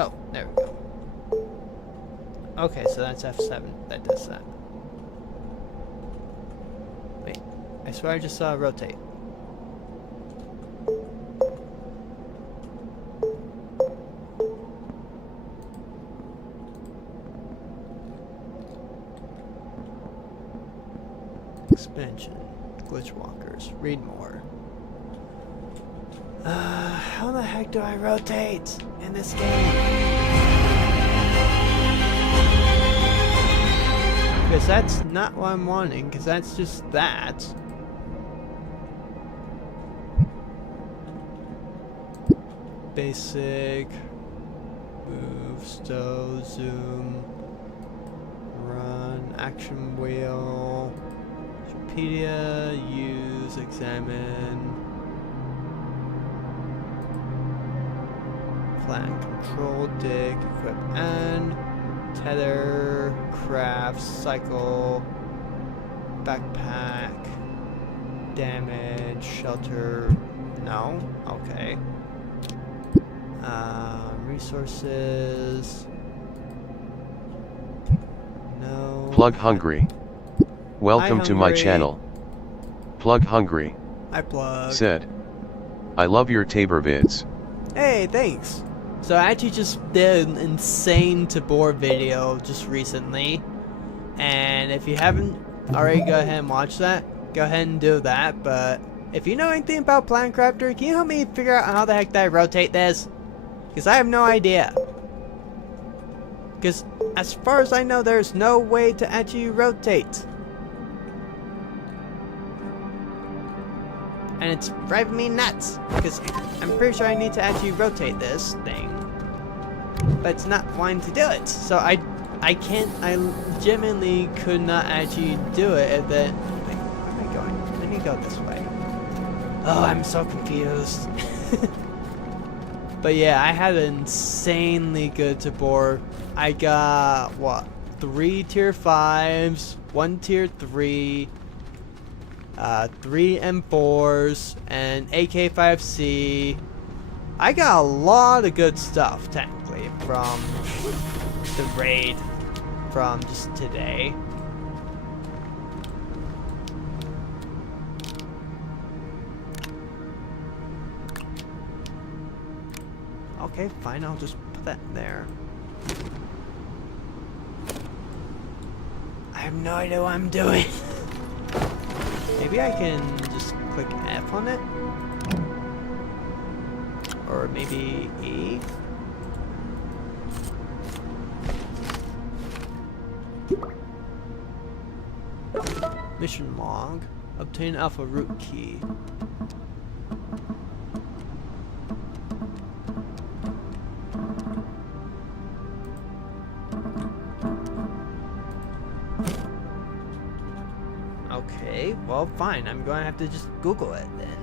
Oh, there we go. Okay, so that's F7 that does that. Wait, I swear I just saw rotate. Expansion, glitch walkers, read more. How the heck do I rotate in this game? Because that's not what I'm wanting, because that's just that. Basic, move, stow, zoom, run, action wheel, Wikipedia, use, examine, plan, control, dig, equip, and tether, craft, cycle, backpack, damage, shelter, no, okay. Resources, no. Plug Hungry. Welcome Hi, to my Hungry. channel. Plug Hungry I plug. said, I love your Tabor vids. Hey, thanks. So I actually just did an insane to bore video just recently, and if you haven't already go ahead and watch that, go ahead and do that. But if you know anything about Plan Crafter, can you help me figure out how the heck do I rotate this? Because I have no idea. Because as far as I know, there's no way to actually rotate. And it's driving me nuts, because I'm pretty sure I need to actually rotate this thing, but it's not wanting to do it. So I legitimately could not actually do it if that. Wait, where am I going? Let me go this way. Oh, I'm so confused. But yeah, I had an insanely good Tabor. I got, what, 3 tier 5s, 1 tier 3, 3 M4s, and AK-5C. I got a lot of good stuff, technically, from the raid from just today. Okay, fine, I'll just put that there. I have no idea what I'm doing. Maybe I can just click F on it? Or maybe E? Mission log. Obtain alpha root key. Okay, well fine, I'm going to have to just Google it then.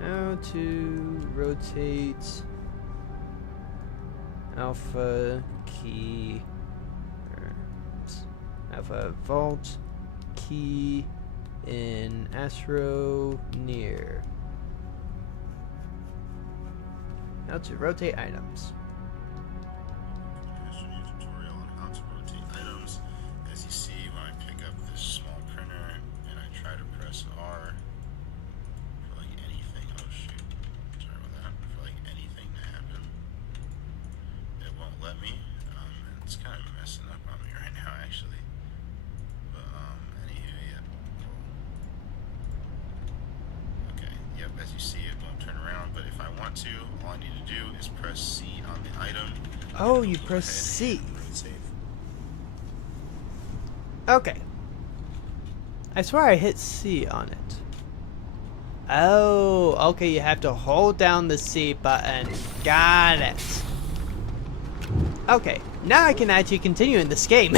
How to rotate alpha key, alpha vault key in astroneer. How to rotate items. As you see, it won't turn around, but if I want to, all I need to do is press C on the item. Oh, you press C. Okay. I swear I hit C on it. Oh, okay, you have to hold down the C button. Got it. Okay, now I can actually continue in this game.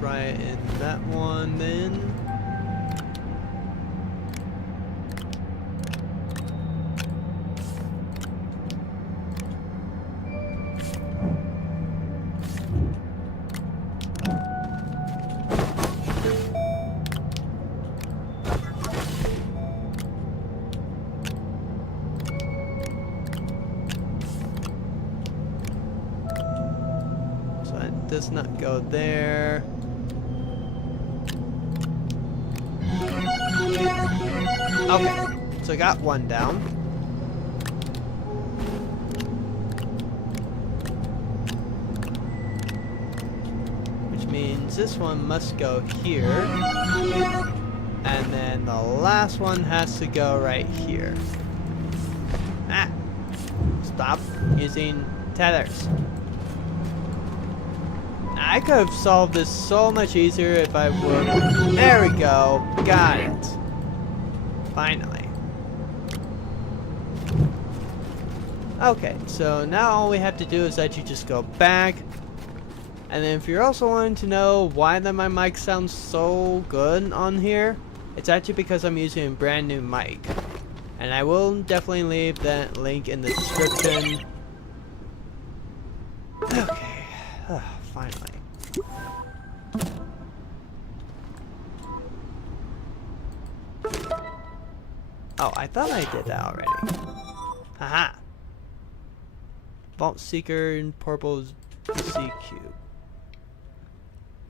try it in that one then. Does not go there. Okay, so I got one down. Which means this one must go here. And then the last one has to go right here. Ah! Stop using tethers. I could have solved this so much easier if I would. There we go. Got it. Finally. Okay, so now all we have to do is actually just go back. And then if you're also wanting to know why my mic sounds so good on here, it's actually because I'm using a brand new mic. And I will definitely leave that link in the description. Okay. Finally. Oh, I thought I did that already. Haha. Vault Seeker and Purple C Cube.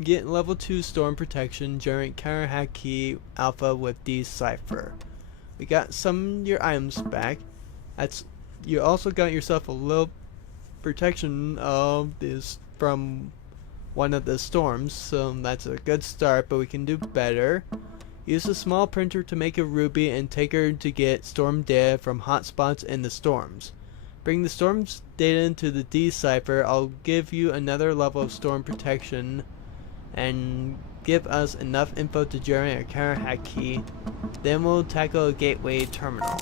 Get level 2 storm protection, generate counter hack key alpha with decipher. We got some of your items back. You also got yourself a little protection of this from one of the storms, so that's a good start, but we can do better. Use a small printer to make a ruby and take her to get storm data from hotspots in the storms. Bring the storm's data into the decipher. I'll give you another level of storm protection and give us enough info to generate a counter hack key. Then we'll tackle a gateway terminal.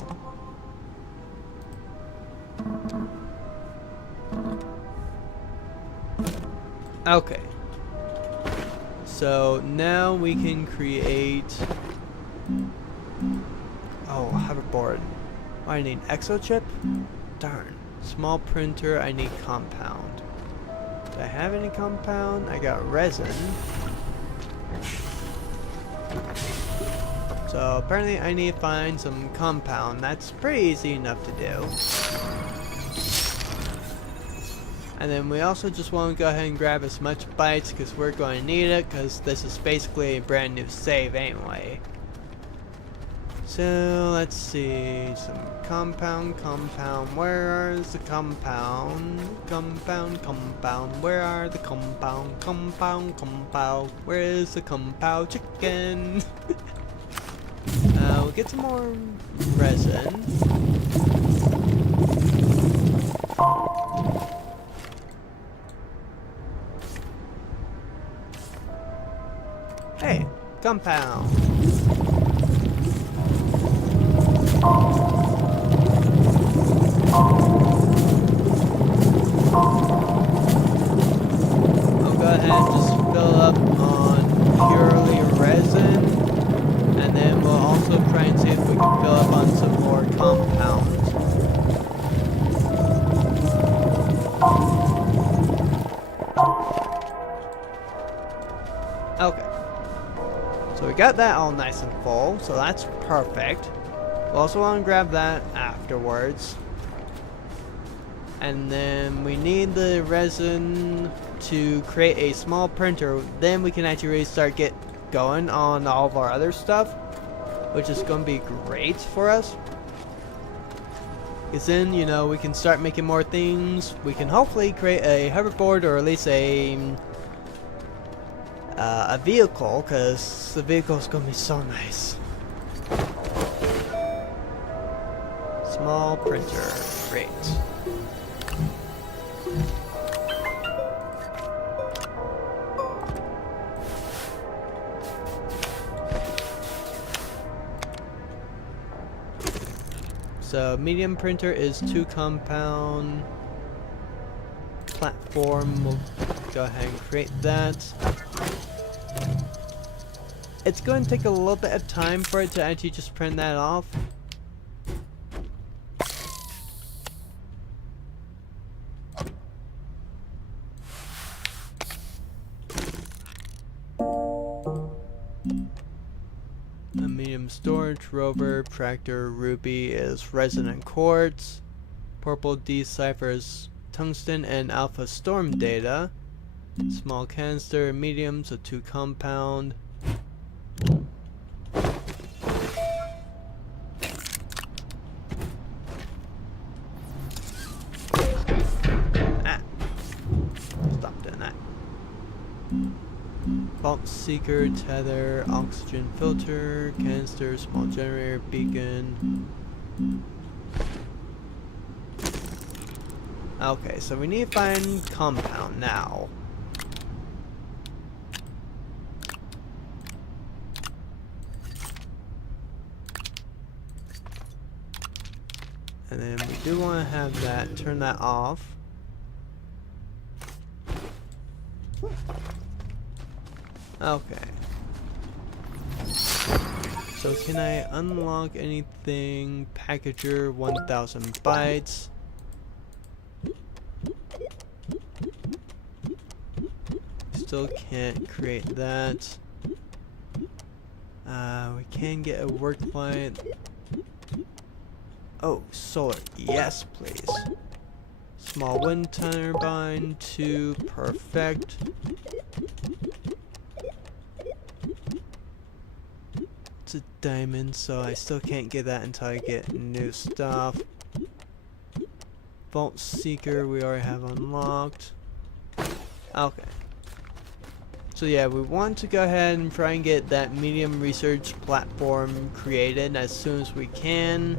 Okay. So now we can create. Oh, hoverboard. Oh, I need exo chip? Darn. Small printer, I need compound. Do I have any compound? I got resin. So apparently I need to find some compound. That's pretty easy enough to do. And then we also just want to go ahead and grab as much bytes because we're going to need it, because this is basically a brand new save anyway. So let's see, some compound, where's the compound, where are the compound, where is the compound chicken? We'll get some more resin. Hey, compound. I'll go ahead and just fill up on purely resin, and then we'll also try and see if we can fill up on some more compounds. Okay. So we got that all nice and full, so that's perfect. We'll also want to grab that afterwards. And then we need the resin to create a small printer. Then we can actually really start going on all of our other stuff, which is going to be great for us. Because then, you know, we can start making more things. We can hopefully create a hoverboard, or at least a vehicle, because the vehicle is going to be so nice. Small printer, great. So medium printer is 2 compound. Platform, we'll go ahead and create that. it's going to take a little bit of time for it to actually just print that off. A medium storage rover tractor ruby is resonant quartz. Purple deciphers tungsten and alpha storm data. Small canister, medium, so 2 compound. Ah! Stop doing that. Vault seeker, tether, oxygen filter, canister, small generator, beacon. Okay, so we need to find compound now. And then we do want to have that, turn that off. Okay. So can I unlock anything? Packager 1000 bytes. Still can't create that. We can get a work client. Oh, solar. Yes, please. Small wind turbine, 2, perfect. It's a diamond, so I still can't get that until I get new stuff. Vault seeker, we already have unlocked. Okay. So yeah, we want to go ahead and try and get that medium research platform created as soon as we can.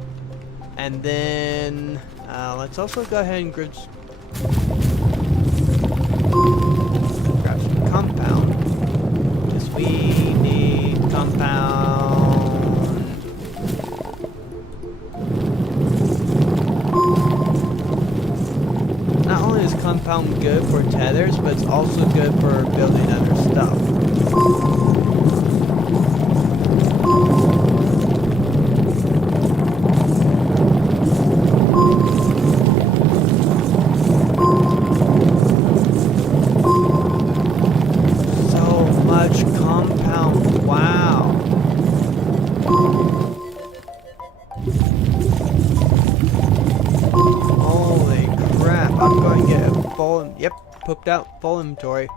And then, let's also go ahead and grab some compound. Because we need compound. Not only is compound good for tethers, but it's also good for building other stuff. Yep, pooped out full inventory.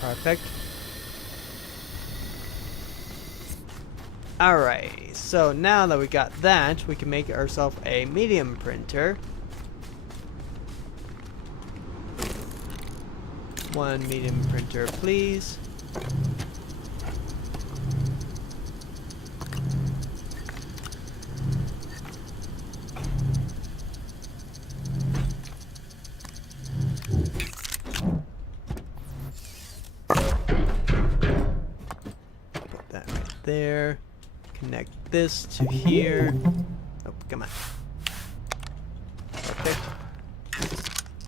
Perfect. Alright, so now that we got that, we can make ourselves a medium printer. One medium printer, please. Put that right there. Connect this to here. Oh, come on. Perfect.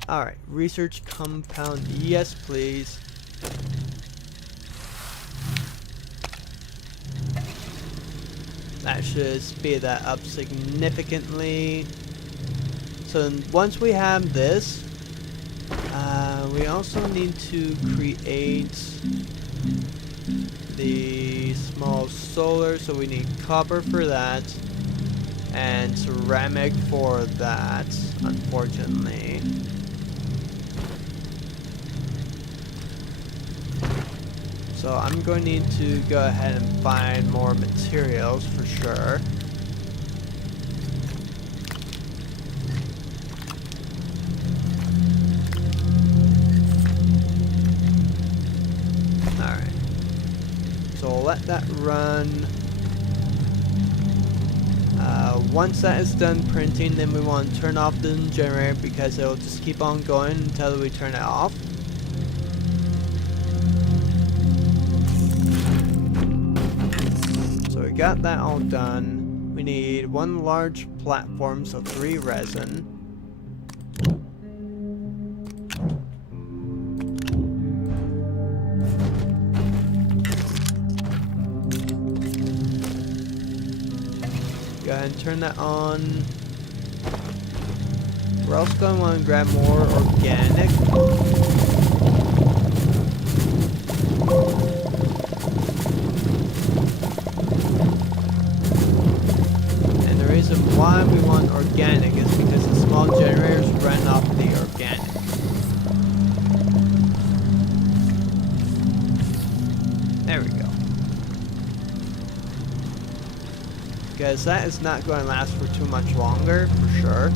Alright, research compound. Yes, please. That should speed that up significantly. So once we have this, we also need to create the small solar, so we need copper for that and ceramic for that, unfortunately. So I'm going to need to go ahead and find more materials for sure. Alright. So we'll let that run. Once that is done printing, then we want to turn off the generator because it'll just keep on going until we turn it off. So we got that all done. We need 1 large platform, so 3 resin. Go ahead and turn that on. We're also going to want to grab more organic. And the reason why we want organic is because the small generators run off the organic. There we go. Because that is not going to last for too much longer, for sure.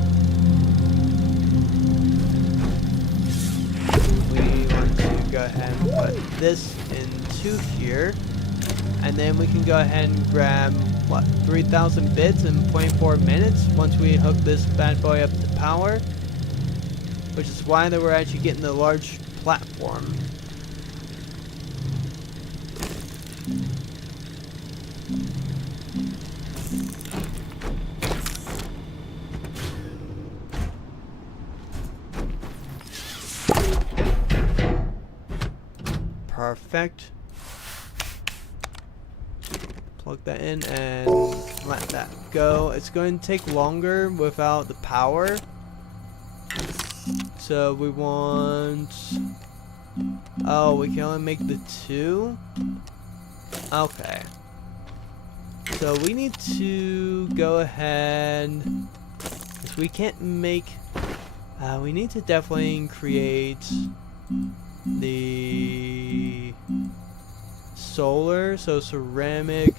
We want to go ahead and put this into here. And then we can go ahead and grab, what, 3,000 bits in 0.4 minutes once we hook this bad boy up to power. Which is why that we're actually getting the large platform. Perfect. Plug that in and let that go. It's going to take longer without the power. So we want... Oh, we can only make the 2? Okay. So we need to go ahead... Because we can't make... we need to definitely create... the solar, so ceramic.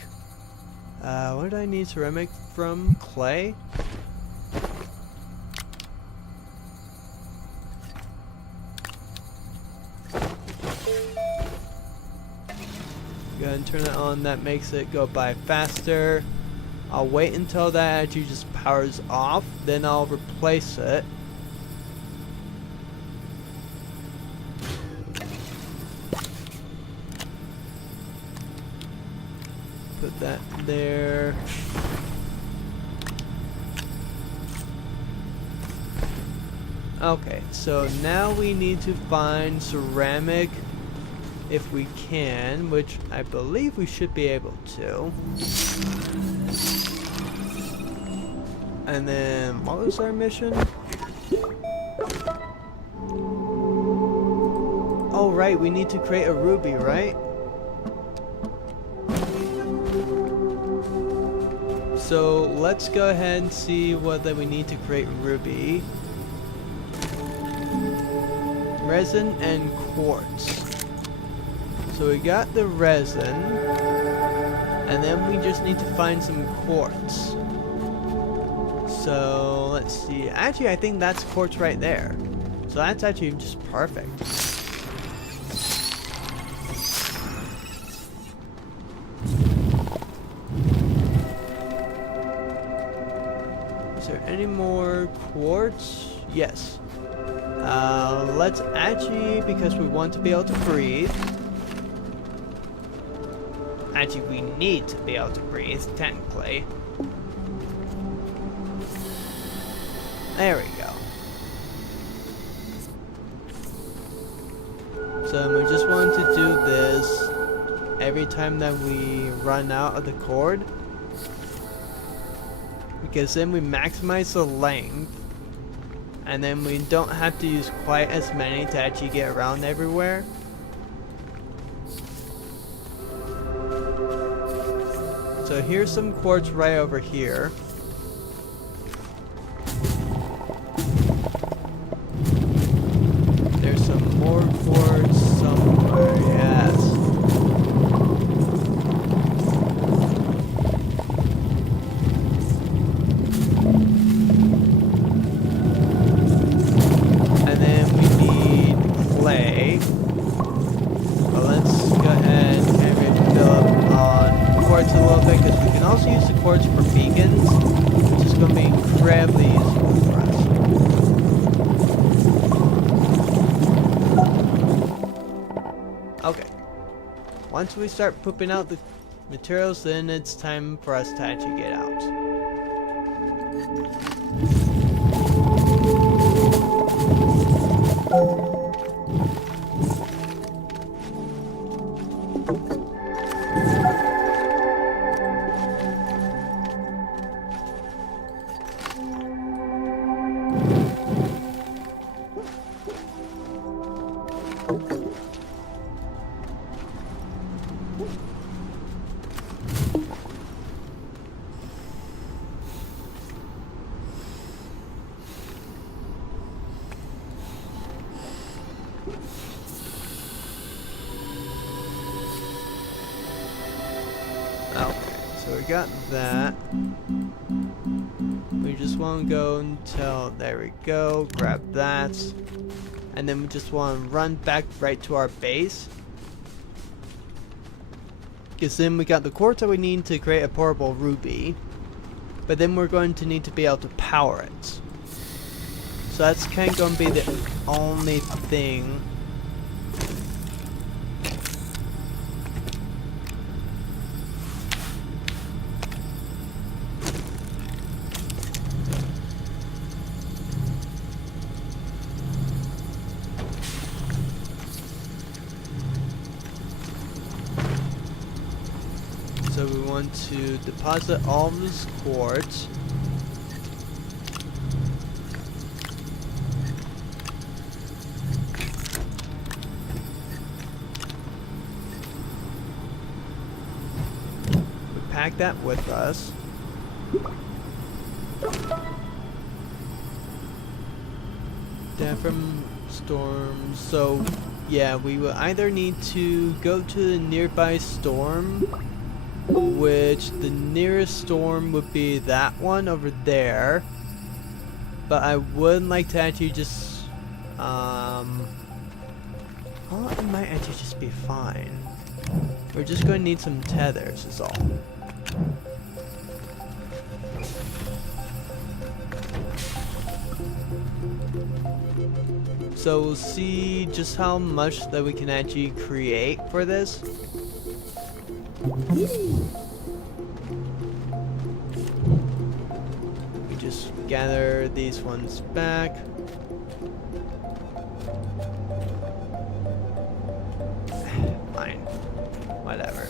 What did I need ceramic from? Clay? Go ahead and turn it on. That makes it go by faster. I'll wait until that actually just powers off, then I'll replace it. Put that there. Okay, so now we need to find ceramic if we can, which I believe we should be able to. And then, what was our mission? Oh right, we need to create a ruby, right? So let's go ahead and see what that we need to create ruby. Resin and quartz. So we got the resin, and then we just need to find some quartz. So let's see. Actually, I think that's quartz right there. So that's actually just perfect. Is there any more quartz? Yes. Let's actually, because we want to be able to breathe. Actually, we need to be able to breathe, technically. There we go. So we just want to do this every time that we run out of the cord. Because then we maximize the length. And then we don't have to use quite as many to actually get around everywhere. So here's some quartz right over here. There's some more quartz somewhere, yes. And then we need clay. But let's go ahead and fill up on quartz a little bit, because we can also use the quartz for beacons. Okay. Once we start pooping out the materials, then it's time for us to actually get out. Okay, so we got that. We just want to go until, there we go, grab that. And then we just want to run back right to our base. Because then we got the quartz that we need to create a portable ruby. But then we're going to need to be able to power it. So that's kind of going to be the only thing. So we want to deposit all of this quartz. We pack that with us. Down from storms. So yeah, we will either need to go to the nearby storm, which the nearest storm would be that one over there. But I would like to actually just well, it might actually just be fine. We're just going to need some tethers is all. So we'll see just how much that we can actually create for this. We just gather these ones back. Fine. Whatever.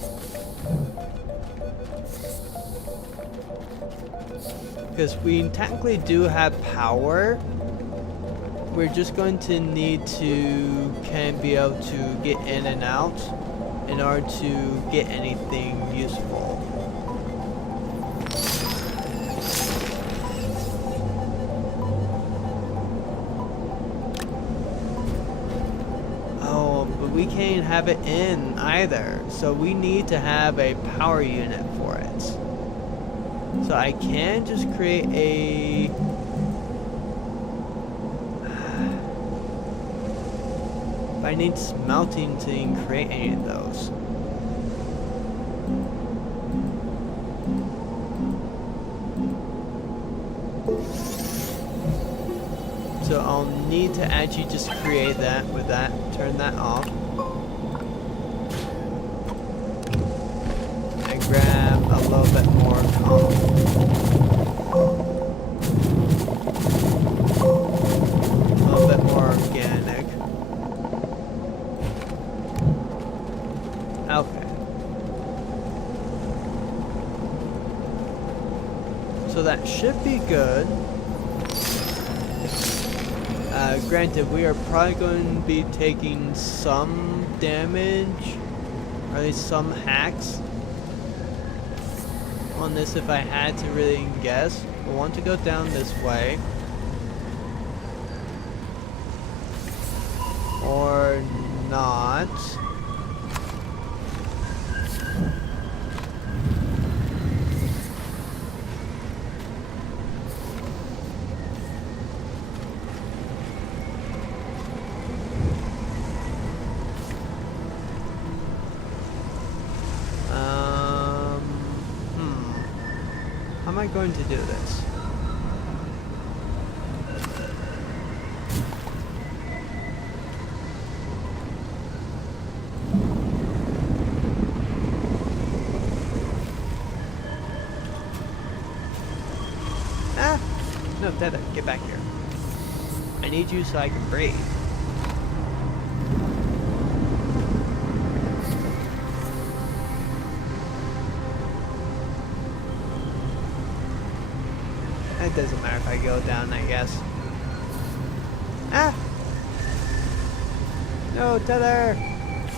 Because we technically do have power. We're just going to need to kind of be able to get in and out in order to get anything useful. Oh, but we can't have it in either, so we need to have a power unit for it. So I can just create a... I need smelting to even create any of those. So I'll need to actually just create that with that, turn that off. And grab a little bit more coal. A little bit more organic. Okay. So that should be good. Granted, we are probably going to be taking some damage, or at least some hacks on this if I had to really guess. I want to go down this way. Or not. How am I going to do this? need you so I can breathe. It doesn't matter if I go down, I guess. Ah! No, Tether!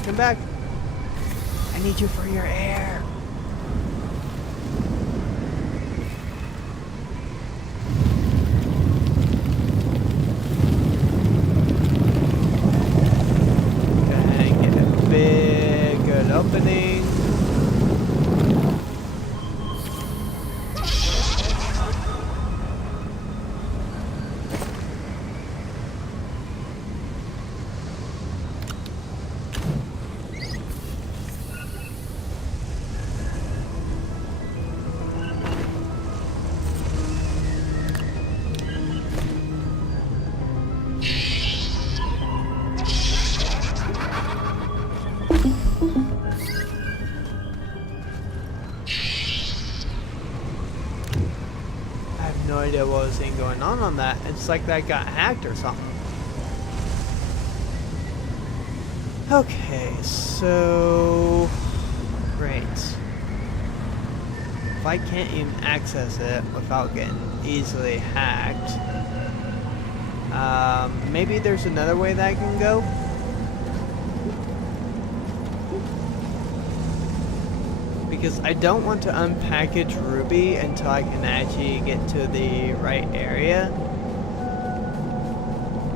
Come back! I need you for your air! Go ahead and get a big, good opening. No idea what was even going on that. It's like that got hacked or something. Okay, so great. If I can't even access it without getting easily hacked, maybe there's another way that I can go. Because I don't want to unpackage Ruby until I can actually get to the right area.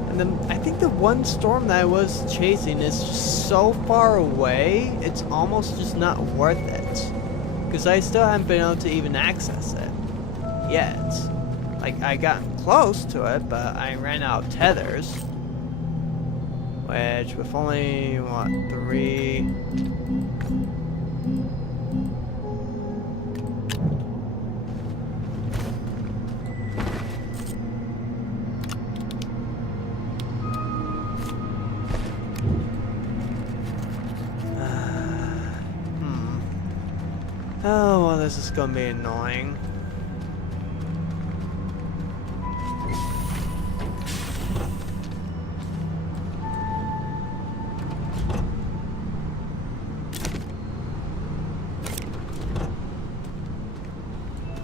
And then I think the one storm that I was chasing is just so far away, it's almost just not worth it. Because I still haven't been able to even access it yet. Like, I got close to it, but I ran out of tethers. Which, with only, what, 3... Oh, well, this is gonna be annoying.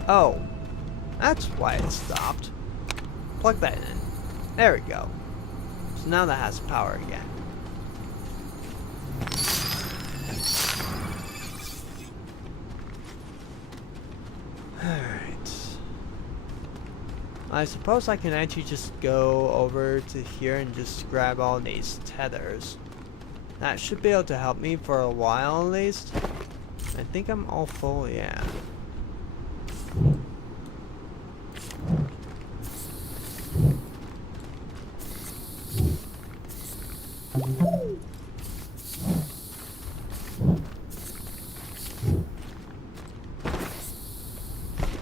Oh, that's why it stopped. Plug that in. There we go. So now that has power again. Alright. I suppose I can actually just go over to here and just grab all these tethers. That should be able to help me for a while at least. I think I'm all full, yeah.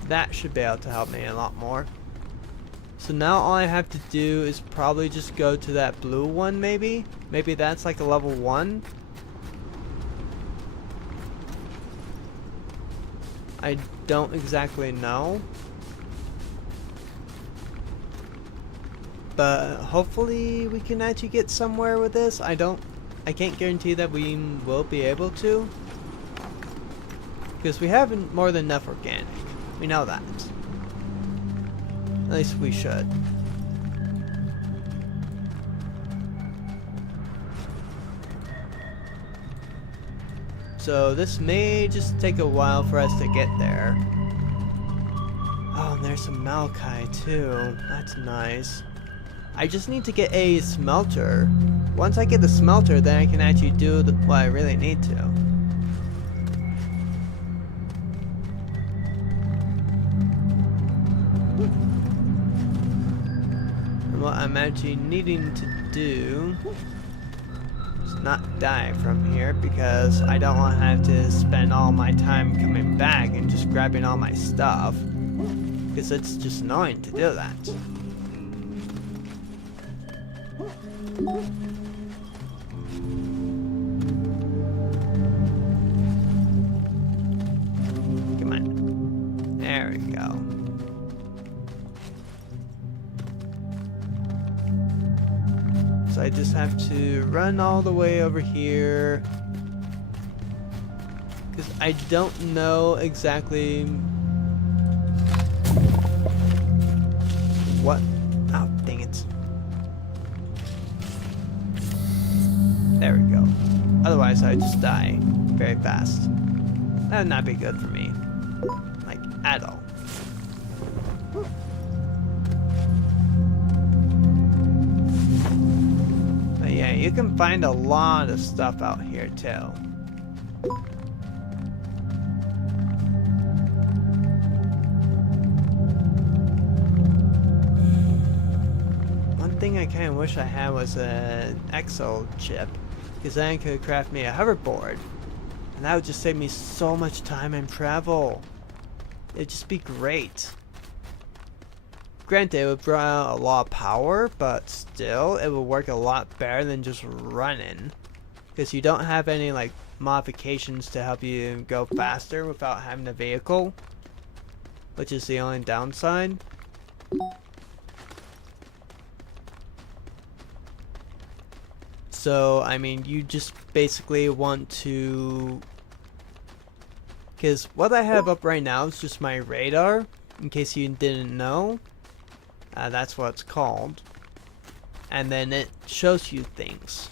That should be able to help me a lot more. So now all I have to do is probably just go to that blue one maybe? Maybe that's like a level 1? I don't exactly know. But hopefully we can actually get somewhere with this. I can't guarantee that we will be able to. Because we have more than enough organic. We know that. At least we should. So this may just take a while for us to get there. Oh, and there's some malachite too. That's nice. I just need to get a smelter. Once I get the smelter, then I can actually do what I really need to. And what I'm actually needing to do is not die from here, because I don't want to have to spend all my time coming back and just grabbing all my stuff, because it's just annoying to do that. Come on. There we go. I just have to run all the way over here. Because I don't know exactly what. Oh, dang it. There we go. Otherwise, I'd just die very fast. That would not be good for me. Like, at all. But yeah, you can find a lot of stuff out here, too. One thing I kind of wish I had was an Exo chip, because then I could craft me a hoverboard, and that would just save me so much time and travel. It'd just be great. Granted, it would draw out a lot of power, but still, it would work a lot better than just running, because you don't have any like modifications to help you go faster without having a vehicle, which is the only downside. So, I mean, you just basically want to... Because what I have up right now is just my radar, in case you didn't know. That's what it's called. And then it shows you things.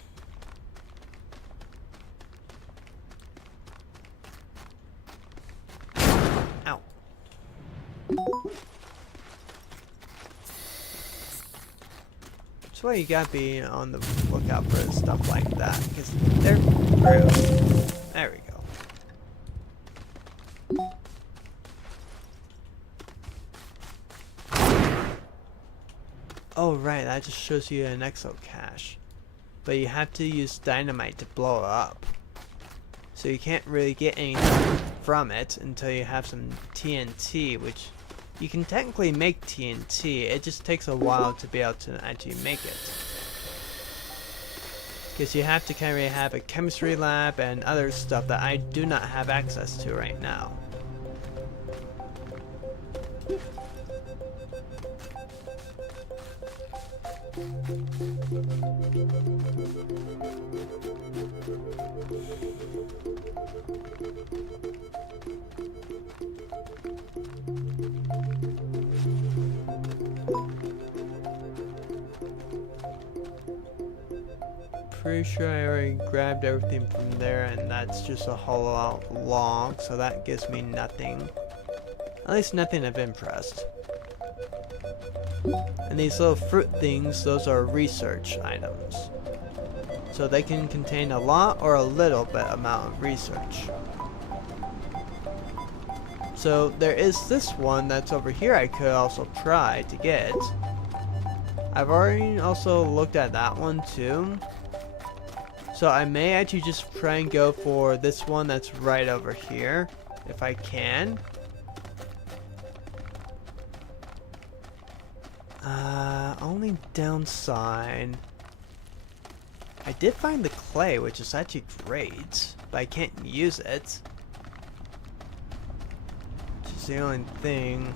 Ow. That's why you gotta be on the lookout for stuff like that, because they're true. There we go. Oh right, that just shows you an exo cache. But you have to use dynamite to blow it up. So you can't really get anything from it until you have some TNT, which you can technically make TNT, it just takes a while to be able to actually make it. Because you have to kind of have a chemistry lab and other stuff that I do not have access to right now. Pretty sure I already grabbed everything from there, and that's just a hollow out log, so that gives me nothing. At least nothing of interest. And these little fruit things, those are research items. So they can contain a lot or a little bit amount of research. So there is this one that's over here I could also try to get. I've already also looked at that one too. So I may actually just try and go for this one that's right over here, if I can. Only downside, I did find the clay, which is actually great, but I can't use it. Which is the only thing.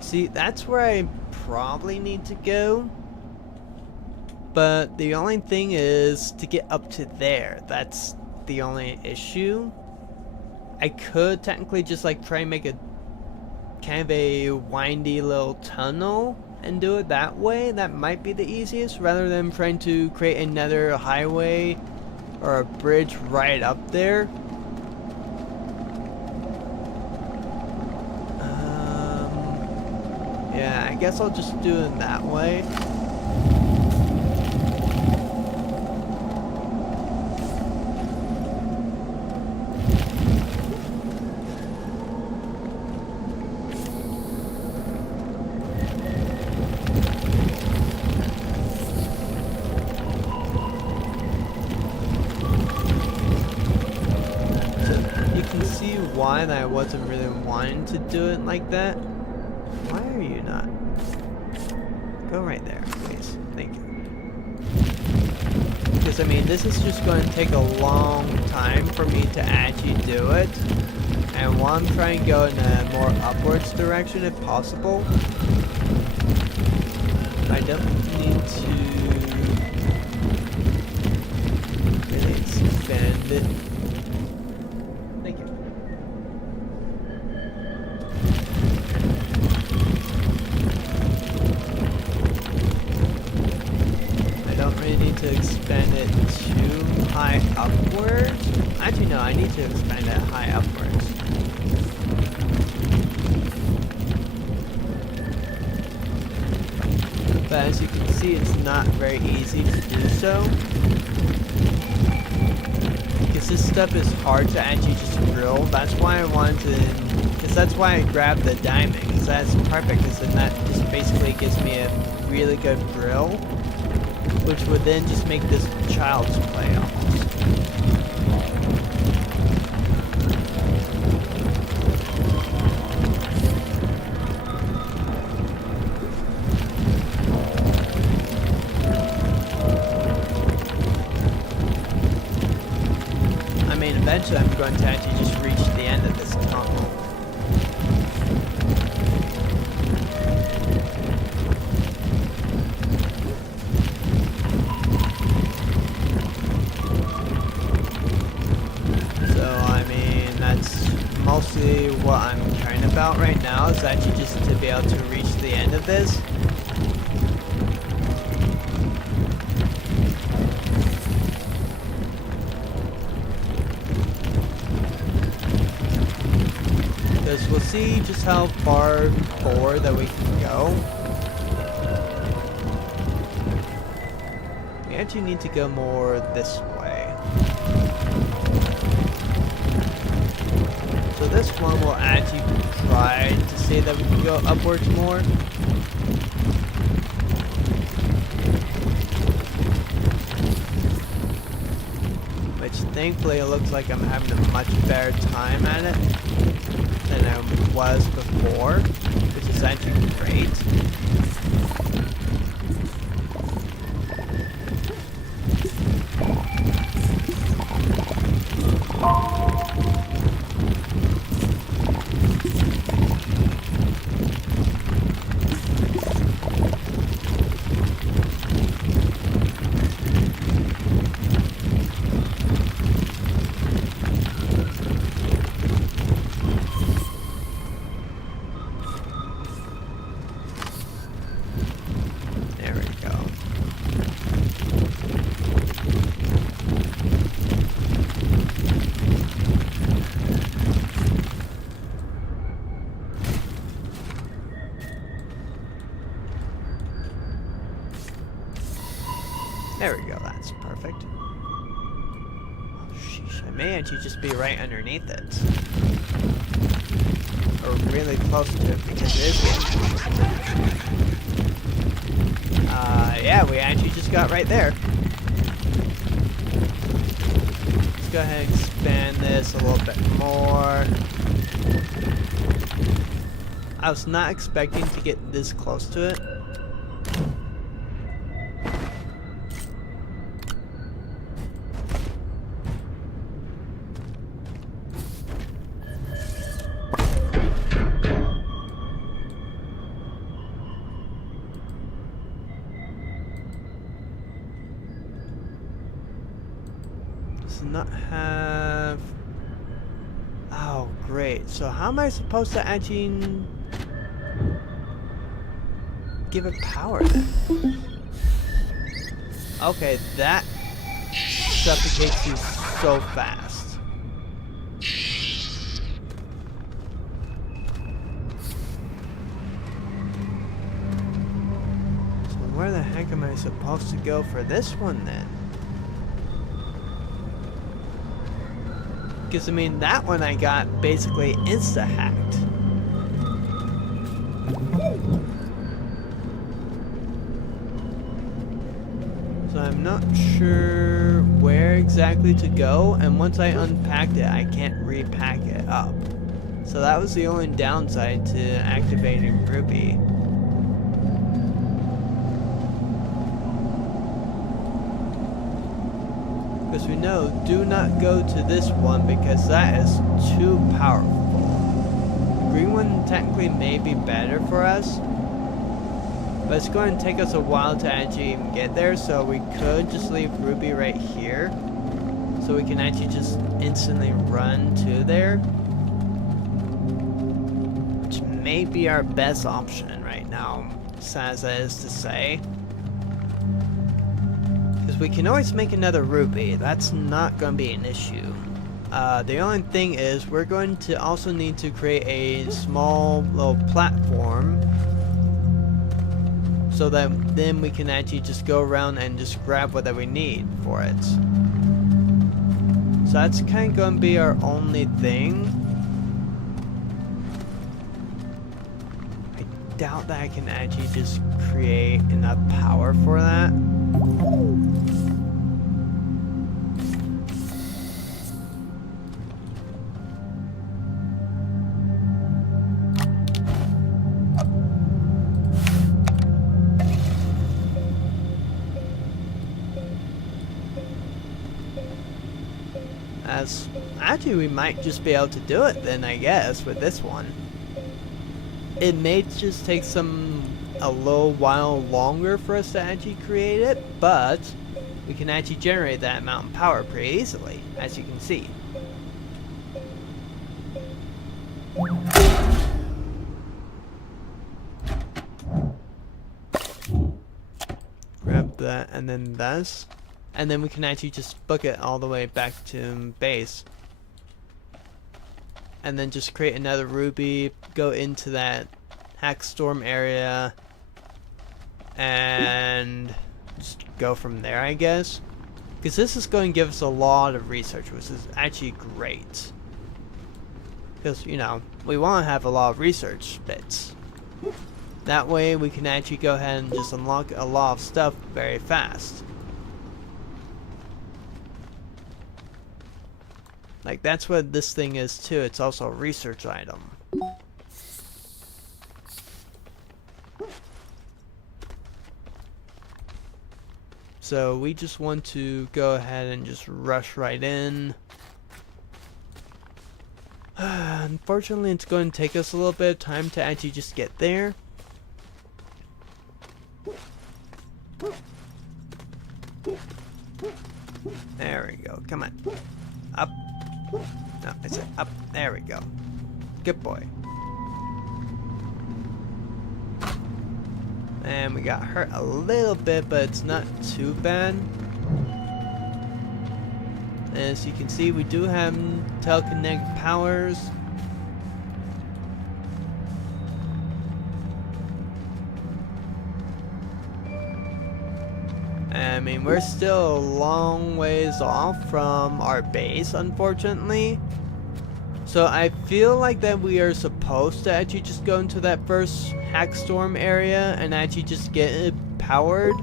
See, that's where I probably need to go. But the only thing is to get up to there. That's the only issue. I could technically just like try and make a kind of a windy little tunnel and do it that way. That might be the easiest rather than trying to create another highway or a bridge right up there. Yeah, I guess I'll just do it that way. Why that I wasn't really wanting to do it like that. Why are you not? Go right there, please. Thank you. Because I mean, this is just going to take a long time for me to actually do it. And while I'm trying to go in a more upwards direction if possible, I don't need to really expand it. Thank you. I don't really need to expand it too high upwards. Actually, no, I need to expand it high upwards. But as you can see, it's not very easy to do so. Because this stuff is hard to actually just drill. That's why I wanted to, because that's why I grabbed the diamond. Because that's perfect, because then that just basically gives me a really good drill. Which would then just make this child's play almost. I mean, eventually I'm going to actually just reach the end of this tunnel. Mostly what I'm trying about right now is actually just to be able to reach the end of this. Because we'll see just how far forward that we can go. We actually need to go more this way. So this one will actually try to say that we can go upwards more. Which thankfully it looks like I'm having a much better time at it than I was before, which is actually great. There we go, that's perfect. Oh, sheesh, I may actually just be right underneath it. Or really close to it, because it is getting close. Yeah, we actually just got right there. Let's go ahead and expand this a little bit more. I was not expecting to get this close to it. Not have... Oh, great. So how am I supposed to actually give it power then? Okay, that suffocates you so fast. So where the heck am I supposed to go for this one then? Because I mean, that one I got basically insta-hacked. So I'm not sure where exactly to go, and once I unpacked it, I can't repack it up. So that was the only downside to activating Ruby. Because we know, do not go to this one because that is too powerful. The green one technically may be better for us, but it's going to take us a while to actually even get there, so we could just leave Ruby right here. So we can actually just instantly run to there. Which may be our best option right now, sad as that is to say. Because we can always make another Ruby, that's not going to be an issue. The only thing is, we're going to also need to create a small little platform so that then we can actually just go around and just grab whatever we need for it. So that's kind of going to be our only thing. I doubt that I can actually just create enough power for that. Actually, we might just be able to do it then, I guess, with this one. It may just take a little while longer for us to actually create it, but we can actually generate that amount of power pretty easily, as you can see. Grab that and then this. And then we can actually just book it all the way back to base. And then just create another Ruby, go into that hack storm area, and just go from there, I guess. Because this is going to give us a lot of research, which is actually great. Because, you know, we want to have a lot of research bits. That way we can actually go ahead and just unlock a lot of stuff very fast. Like, that's what this thing is too, it's also a research item. So we just want to go ahead and just rush right in. Unfortunately, it's going to take us a little bit of time to actually just get there. There we go, come on. Up. No, I said up. There we go. Good boy. And we got hurt a little bit, but it's not too bad. As you can see, we do have telekinetic powers. I mean, we're still a long ways off from our base, unfortunately. So I feel like that we are supposed to actually just go into that first hack storm area and actually just get it powered.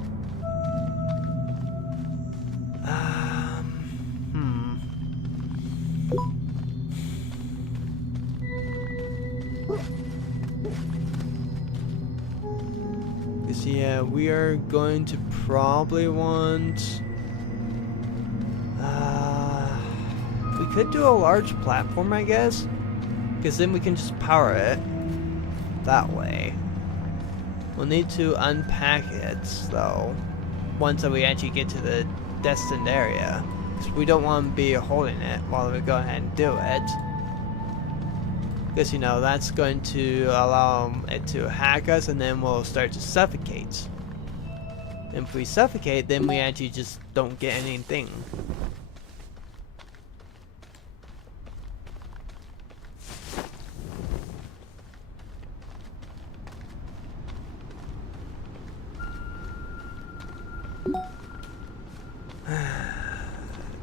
Yeah, we are going to probably want... we could do a large platform, I guess, because then we can just power it that way. We'll need to unpack it, though, once we actually get to the destined area, because we don't want to be holding it while we go ahead and do it. Because, you know, that's going to allow it to hack us, and then we'll start to suffocate. And if we suffocate, then we actually just don't get anything.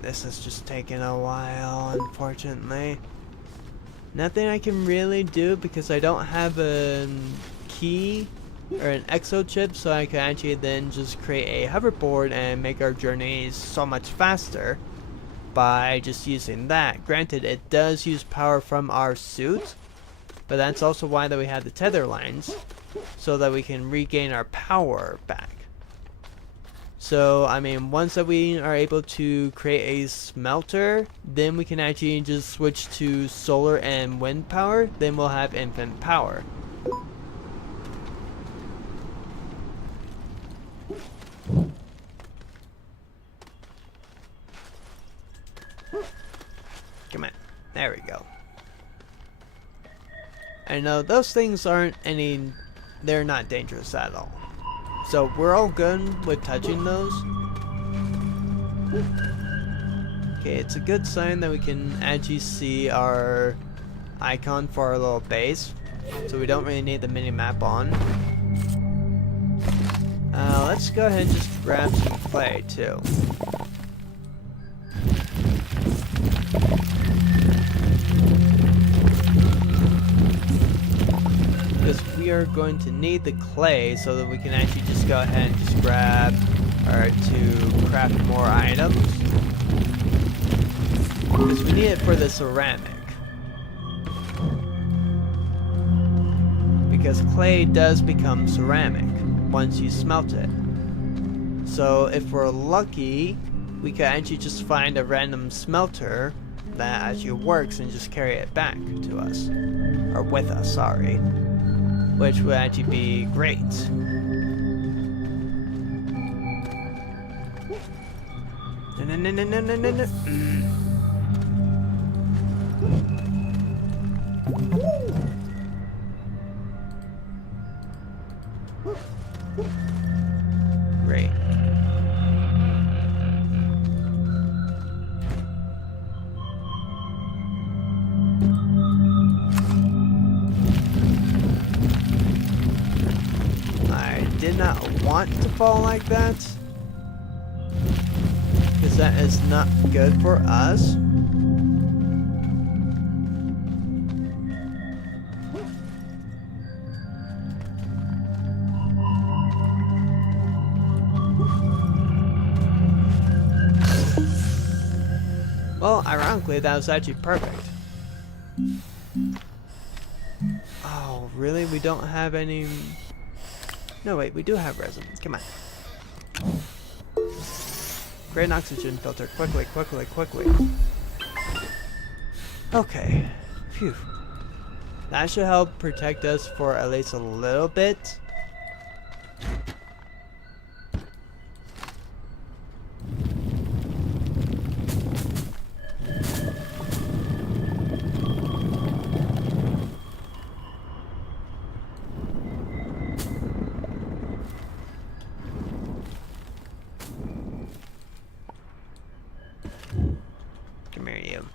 This is just taking a while, unfortunately. Nothing I can really do because I don't have a key or an exo chip, so I can actually then just create a hoverboard and make our journeys so much faster by just using that. Granted, it does use power from our suit, but that's also why that we have the tether lines, so that we can regain our power back. So, I mean, once that we are able to create a smelter, then we can actually just switch to solar and wind power, then we'll have infinite power. Come on. There we go. I know those things aren't any... they're not dangerous at all. So we're all good with touching those. Okay, it's a good sign that we can actually see our icon for our little base. So we don't really need the mini-map on. Let's go ahead and just grab some clay too. Because we are going to need the clay so that we can actually just go ahead and just grab or to craft more items. Because we need it for the ceramic. Because clay does become ceramic once you smelt it. So if we're lucky, we could actually just find a random smelter that actually works and just carry it back to us. Or with us, sorry. Which would actually be great. No. Great. I did not want to fall like that, because that is not good for us. Well, ironically, that was actually perfect. Oh, really? We don't have any... No, wait, we do have resin. Come on. Create an oxygen filter. Quickly. Okay. Phew. That should help protect us for at least a little bit. Come here, you.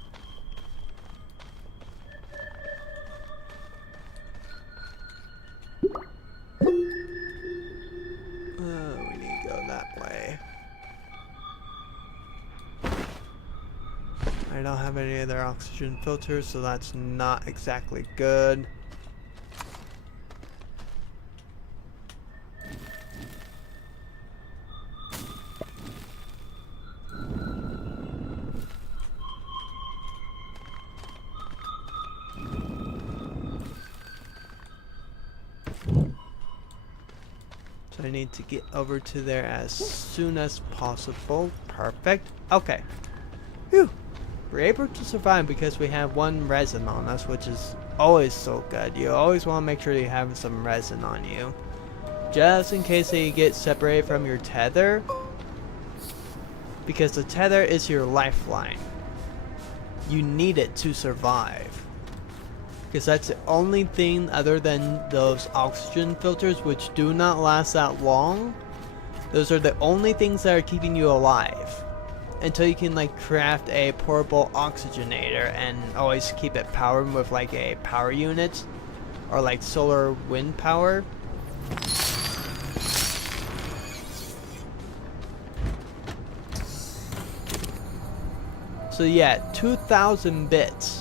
We need to go that way. I don't have any other oxygen filters, so that's not exactly good. So I need to get over to there as soon as possible. Perfect. Okay. Phew. We're able to survive because we have one resin on us, which is always so good. You always want to make sure you have some resin on you. Just in case you get separated from your tether. Because the tether is your lifeline. You need it to survive. Because that's the only thing other than those oxygen filters, which do not last that long. Those are the only things that are keeping you alive. Until you can like craft a portable oxygenator and always keep it powered with like a power unit. Or like solar wind power. So yeah, 2,000 bits.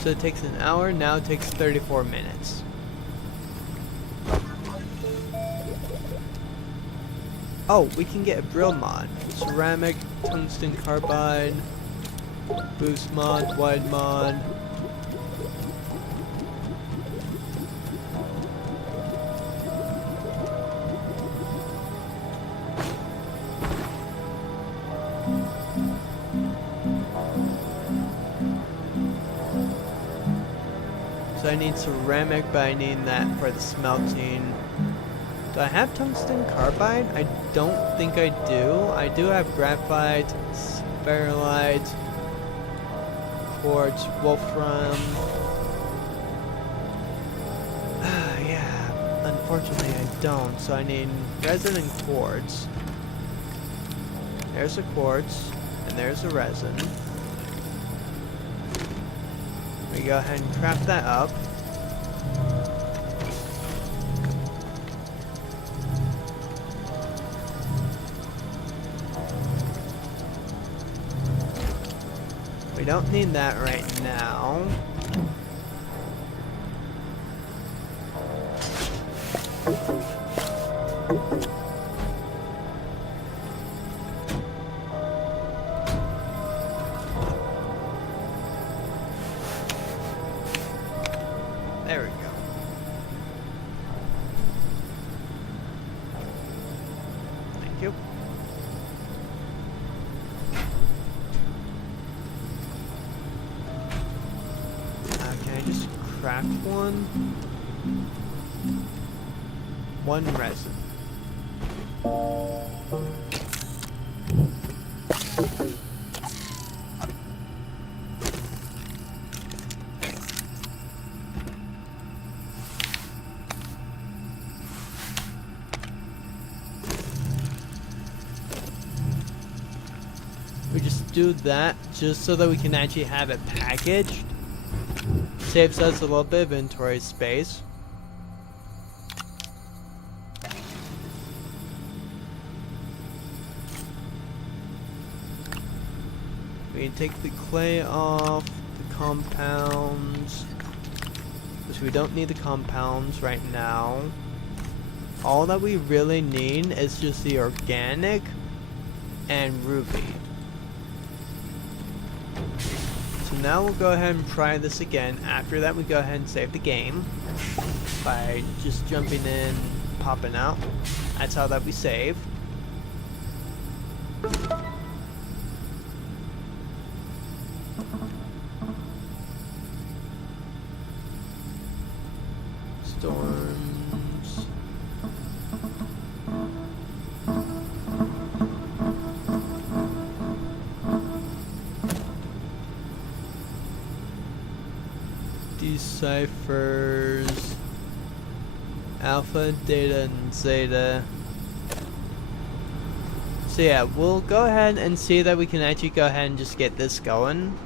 So it takes an hour, now it takes 34 minutes. Oh, we can get a drill mod. Ceramic, tungsten carbide, boost mod, wide mod. So I need ceramic, but I need that for the smelting. Do I have tungsten carbide? I don't think I do. I do have graphite, spherulite, quartz, wolfram. Yeah, unfortunately I don't. So I need resin and quartz. There's a quartz, and there's a resin. We go ahead and craft that up. We don't need that right now. There we go. Thank you. Can I just craft one? One resin. We just do that just so that we can actually have it packaged. Saves us a little bit of inventory space. We can take the clay off, the compounds, because we don't need the compounds right now. All that we really need is just the organic and ruby. So now we'll go ahead and try this again. After that, we go ahead and save the game by just jumping in, popping out. That's how that we save. Storms. Deciphers. Alpha, Data, and Zeta. So yeah, we'll go ahead and see that we can actually go ahead and just get this going.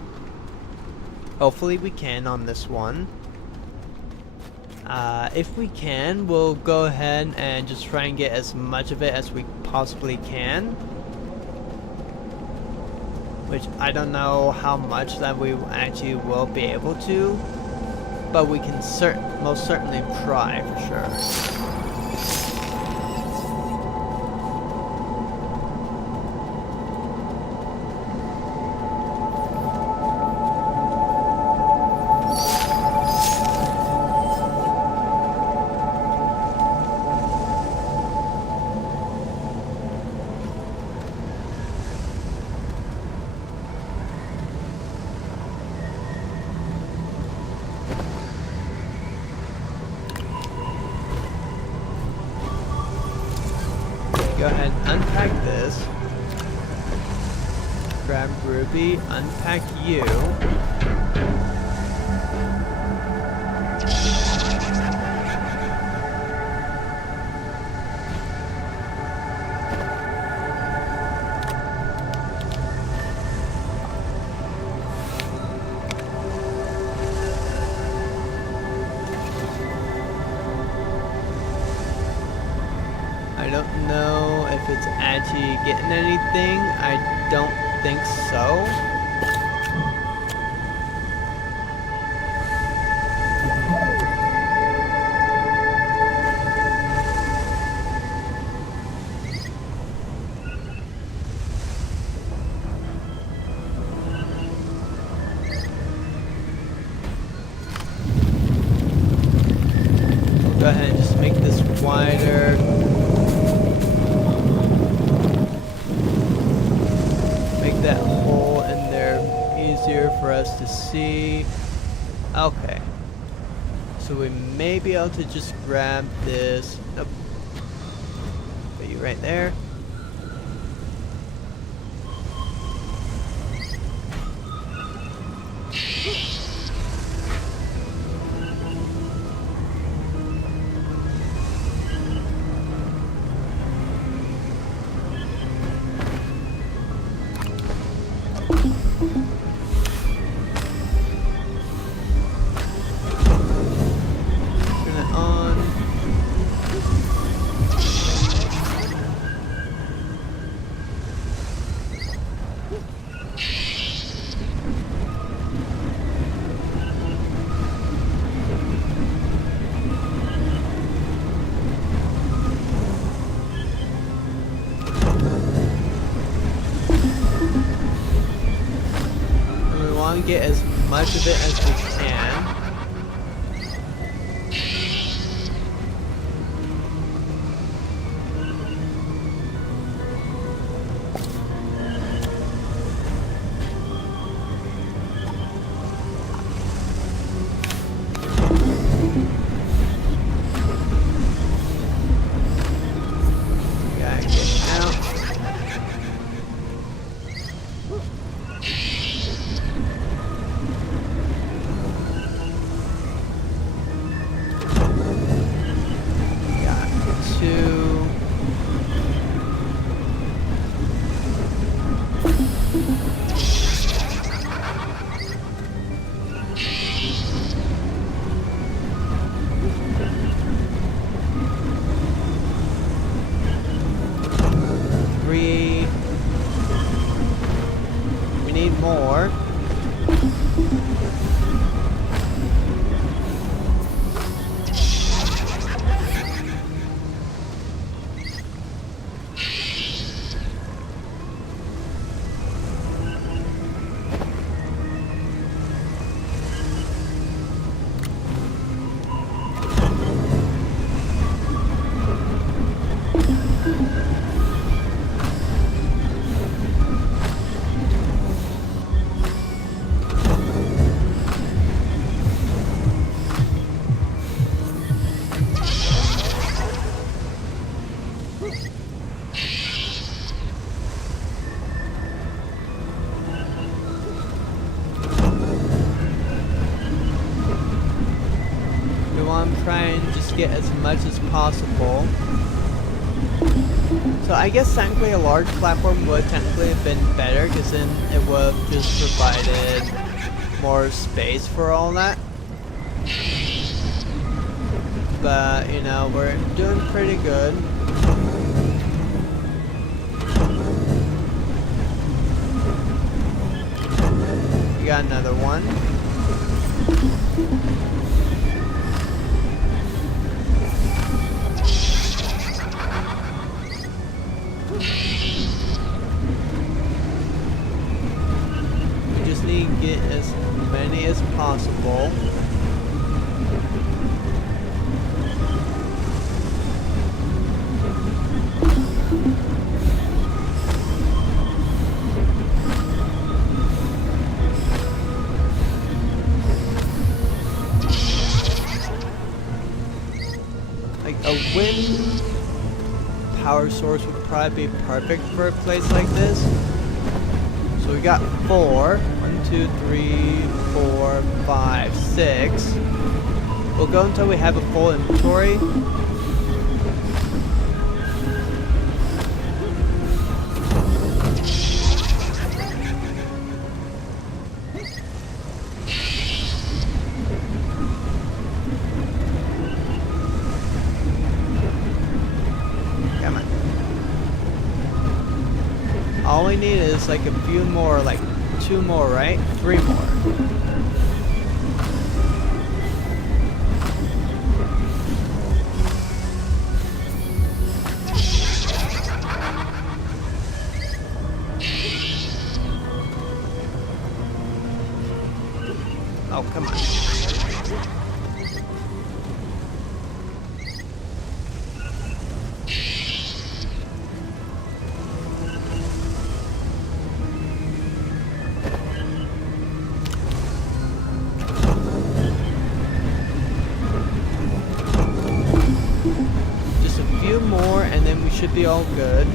Hopefully we can on this one. If we can, we'll go ahead and just try and get as much of it as we possibly can. Which I don't know how much that we actually will be able to, but we can most certainly try for sure. Go ahead and unpack this. Grab Ruby, unpack you. I don't know if it's actually getting anything. I don't think so. We'll go ahead and just make this wider. That hole in there easier for us to see. Okay. So we may be able to just grab this. Nope. Put you right there. Turn it on. And we want to get as much of it as we can. Gotta get out. Got two. Three. We need more. We want to try and just get as much as possible. So I guess technically a large platform would technically have been better, because then it would have just provided more space for all that. But, you know, we're doing pretty good. We got another one. We just need to get as many as possible. Like a wind power source would probably be perfect for a place like this. So we got 4. 1, 2, 3, 4, 5, 6. We'll go until we have a full inventory. Come on. All we need is like a few more, like 2 more, right? 3 more. Oh, come on. be all good.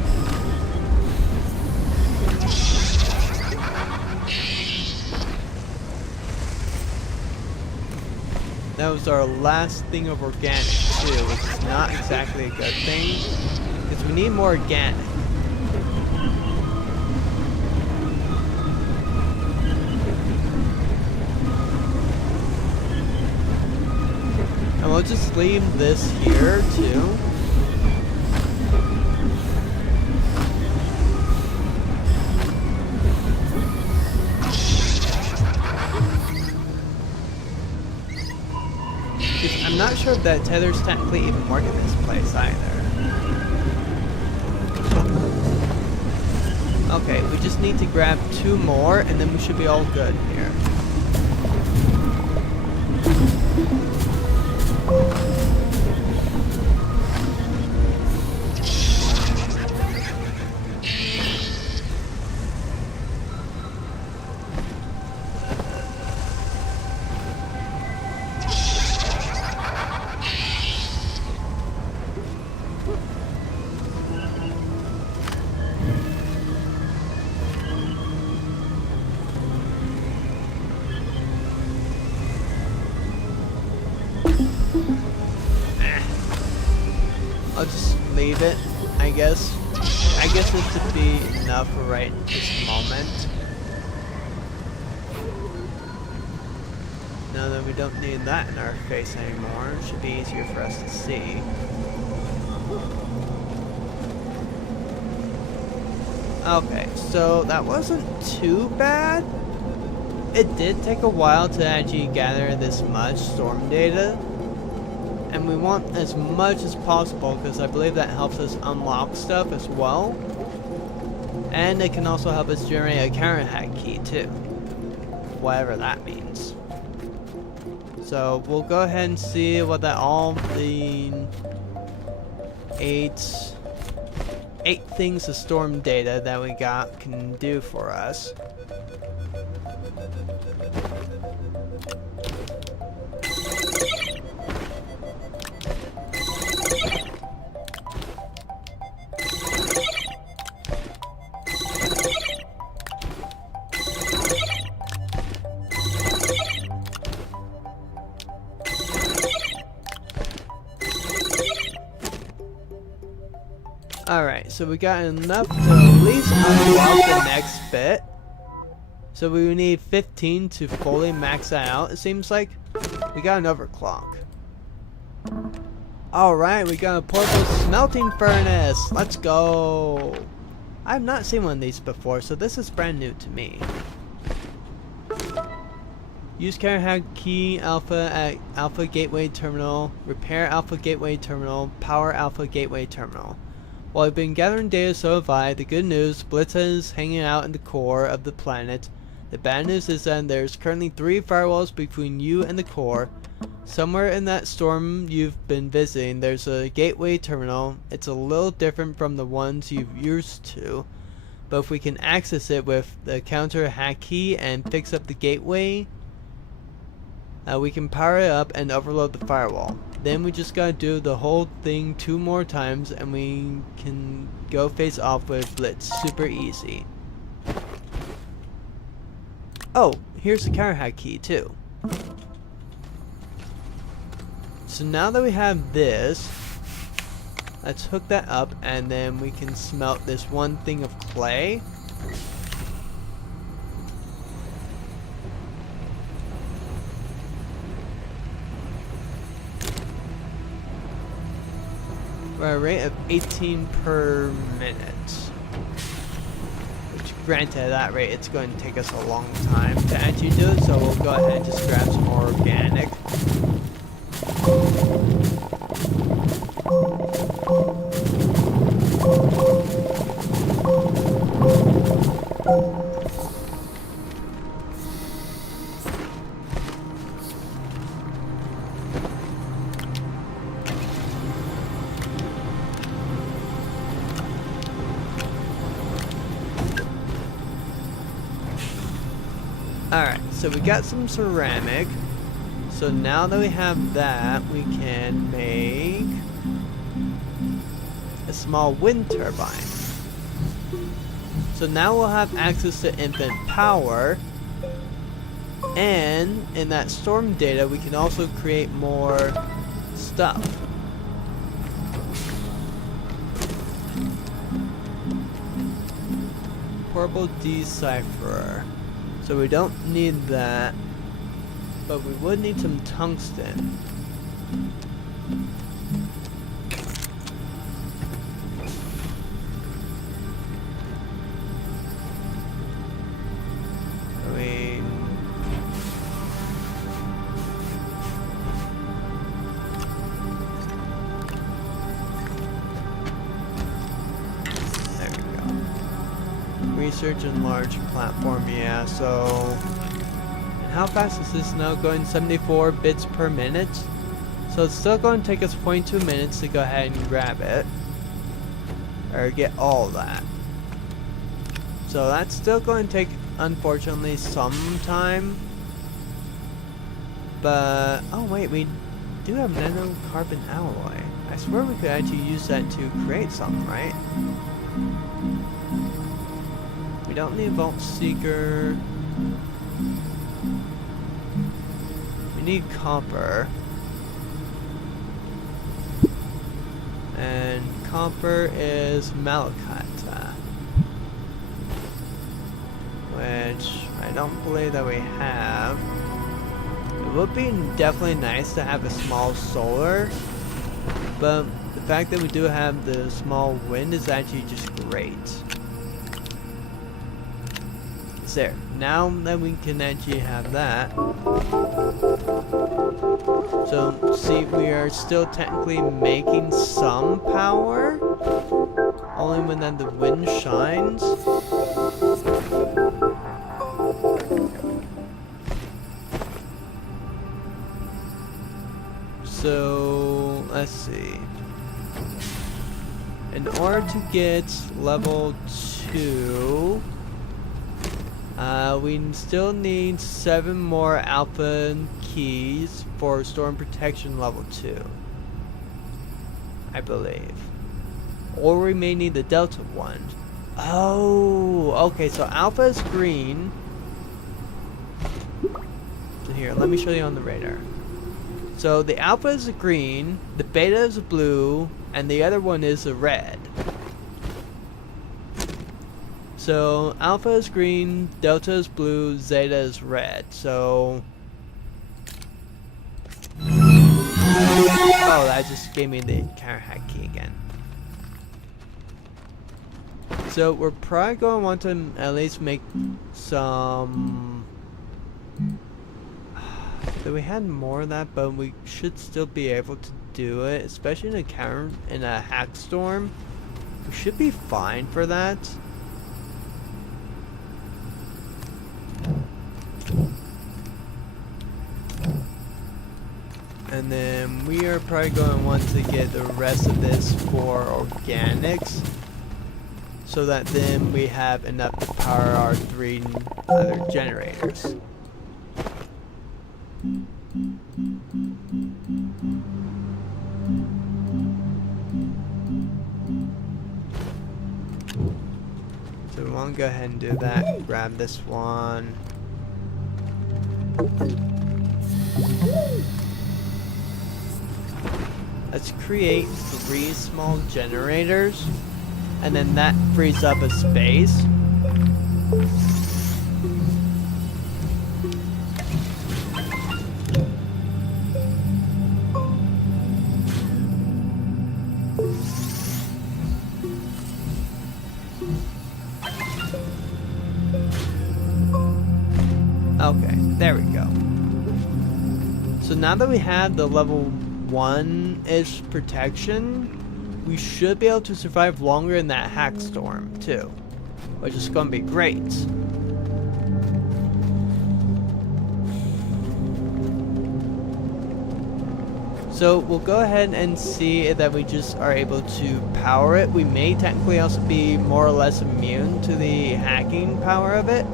That was our last thing of organic too, which is not exactly a good thing, because we need more organic. And we'll just leave this here too. I'm not sure if that tethers technically even work in this place either. Okay, we just need to grab 2 more and then we should be all good here. I'll just leave it, I guess. I guess it should be enough for right this moment. Now that we don't need that in our face anymore, it should be easier for us to see. Okay, so that wasn't too bad. It did take a while to actually gather this much storm data. And we want as much as possible because I believe that helps us unlock stuff as well. And it can also help us generate a counter hack key too. Whatever that means. So we'll go ahead and see what that all the 8 things of storm data that we got can do for us. Alright, so we got enough to at least unlock the next bit. So we need 15 to fully max that out, it seems like. We got an overclock. Alright, we got a portable smelting furnace. Let's go. I've not seen one of these before, so this is brand new to me. Use counter hack key alpha at alpha gateway terminal. Repair alpha gateway terminal. Power alpha gateway terminal. While I've been gathering data, so have I. The good news, Blitz is hanging out in the core of the planet. The bad news is that there's currently 3 firewalls between you and the core. Somewhere in that storm you've been visiting, there's a gateway terminal. It's a little different from the ones you've used to, but if we can access it with the counter hack key and fix up the gateway, we can power it up and overload the firewall. Then we just gotta do the whole thing 2 more times and we can go face off with Blitz. Super easy. Oh, here's the counter hack key too. So now that we have this, let's hook that up and then we can smelt this 1 thing of clay. We're at a rate of 18 per minute. Which, granted, at that rate, it's going to take us a long time to actually do it, so we'll go ahead and just grab some more organic. Alright, so we got some ceramic. So now that we have that, we can make a small wind turbine. So now we'll have access to infinite power, and in that storm data we can also create more stuff. Portable decipherer. So we don't need that, but we would need some tungsten. Research and large platform, yeah, so... And how fast is this now going? 74 bits per minute? So it's still going to take us 0.2 minutes to go ahead and grab it. Or get all that. So that's still going to take, unfortunately, some time. But... oh wait, we do have nanocarbon alloy. I swear we could actually use that to create something, right? We don't need Vault Seeker. We need copper. And copper is malachite. Which I don't believe that we have. It would be definitely nice to have a small solar. But the fact that we do have the small wind is actually just great. There. Now that we can actually have that. So, see, we are still technically making some power. Only when then the wind shines. So, let's see. In order to get level 2... we still need 7 more alpha keys for storm protection level 2. I believe. Or we may need the delta one. Oh, okay, so alpha is green. So here, let me show you on the radar. So the alpha is a green, the beta is a blue, and the other one is a red. So, alpha is green, delta is blue, zeta is red, so... oh, that just gave me the counter hack key again. So, we're probably going to want to at least make some... so we had more of that, but we should still be able to do it, especially in a counter, in a hack storm. We should be fine for that. And then we are probably going to want to get the rest of this for organics, so that then we have enough to power our 3 other generators. So we want to go ahead and do that. Grab this one. Let's create 3 small generators, and then that frees up a space. Okay, there we go. So now that we have the level 1-ish protection, we should be able to survive longer in that hack storm too, which is going to be great. So we'll go ahead and see that we just are able to power it. We may technically also be more or less immune to the hacking power of it,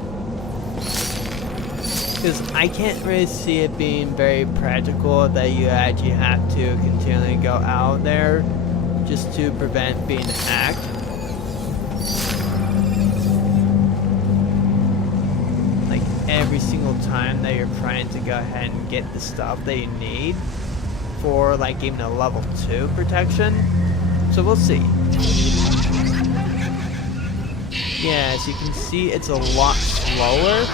because I can't really see it being very practical that you actually have to continually go out there just to prevent being hacked. Like every single time that you're trying to go ahead and get the stuff that you need for like even a level 2 protection. So we'll see. Yeah, as you can see, it's a lot slower.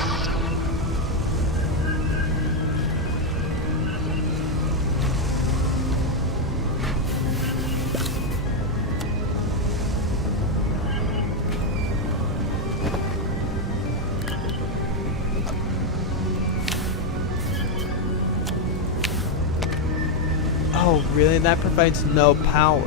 Oh, really? That provides no power.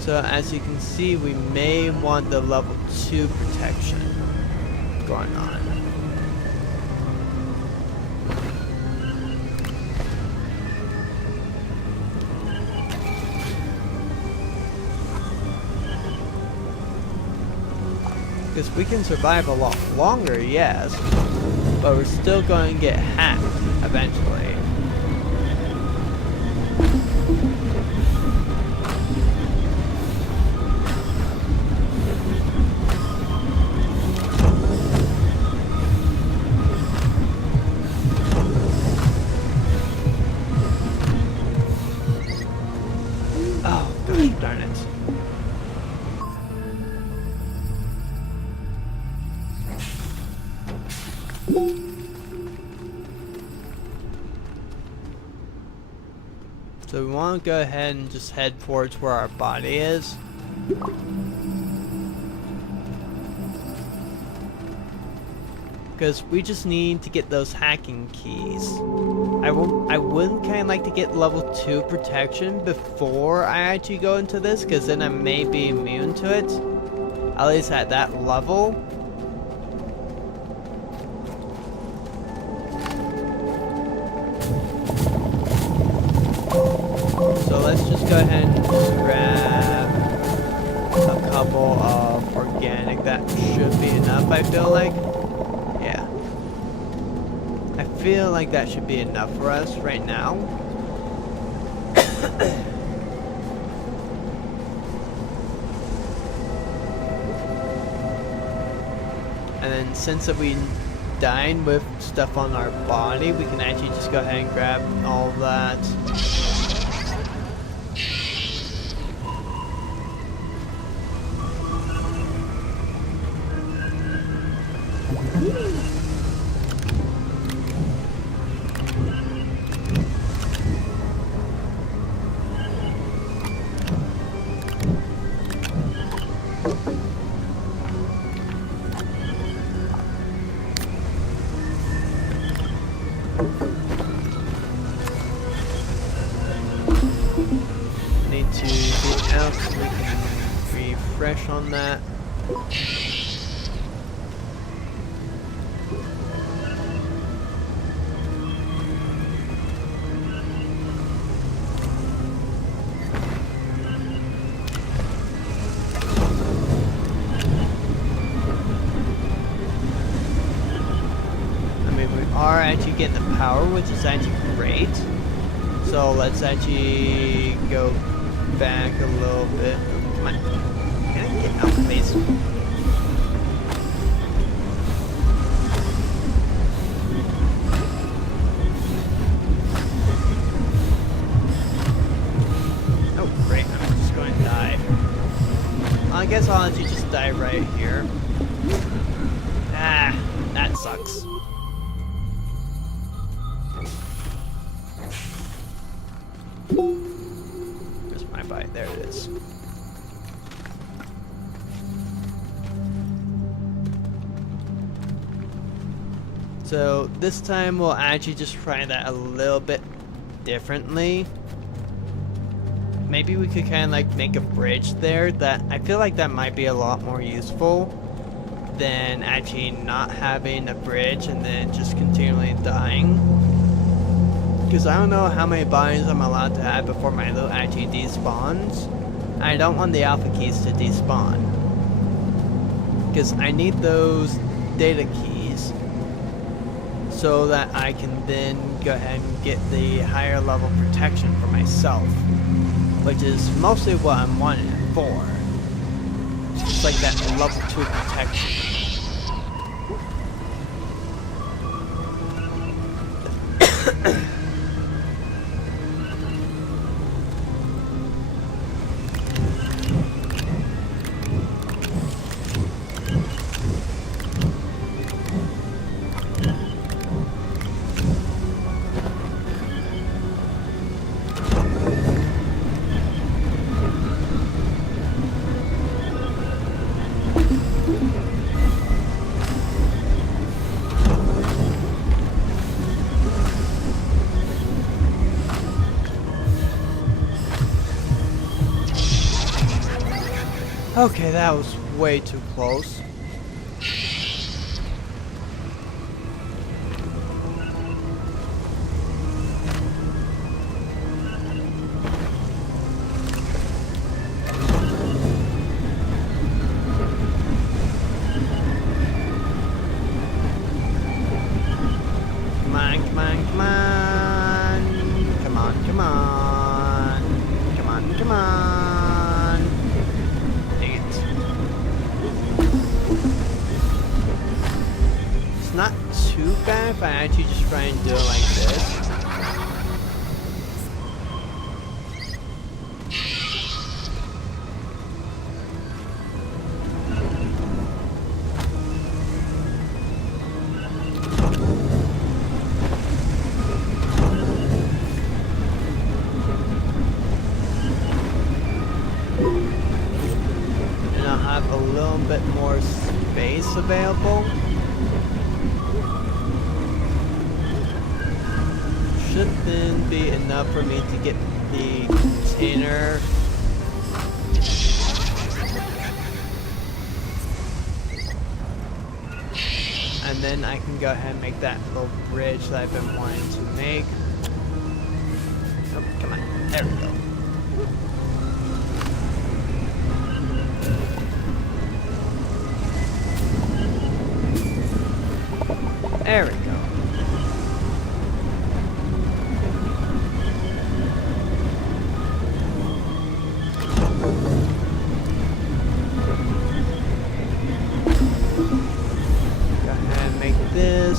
So as you can see, we may want the level 2 protection going on. Because we can survive a lot longer, yes, but we're still going to get hacked eventually. Oh, gosh darn it. So we want to go ahead and just head towards where our body is. Because we just need to get those hacking keys. I wouldn't kind of like to get level 2 protection before I actually go into this, because then I may be immune to it. At least at that level. So let's just go ahead and just grab a couple of organic. That should be enough, I feel like. Yeah. I feel like that should be enough for us right now. And then since that we dined with stuff on our body, we can actually just go ahead and grab all that. Need to get out so we can refresh on that. Are actually getting the power, which is actually great. So let's actually go back a little bit. Come on. Can I get out, please? Oh, great. I'm just going to die. I guess I'll actually just die right here. Ah, that sucks. Where's my bite? There it is. So this time we'll actually just try that a little bit differently. Maybe we could kind of like make a bridge there. That I feel like that might be a lot more useful. than actually not having a bridge and then just continually dying. Because I don't know how many bodies I'm allowed to have before my loot actually despawns. I don't want the alpha keys to despawn. Because I need those data keys so that I can then go ahead and get the higher level protection for myself. Which is mostly what I'm wanting it for. It's like that level 2 protection. Okay, that was way too close. Come on, come on, come on. Come on, come on. Come on, come on. Dang it. It's not too bad if I actually just try and do it like this. A little bit more space available. Should then be enough for me to get the container. And then I can go ahead and make that little bridge that I've been wanting to make. Oh, come on. There we go. There we go. Go ahead and make this.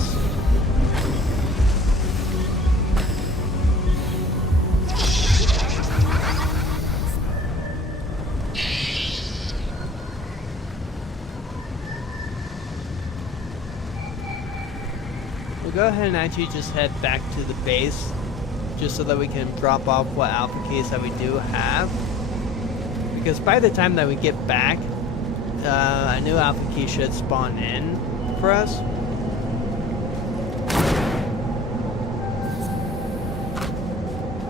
We'll go ahead and actually just head back to the base just so that we can drop off what alpha keys that we do have. Because by the time that we get back, a new alpha key should spawn in for us.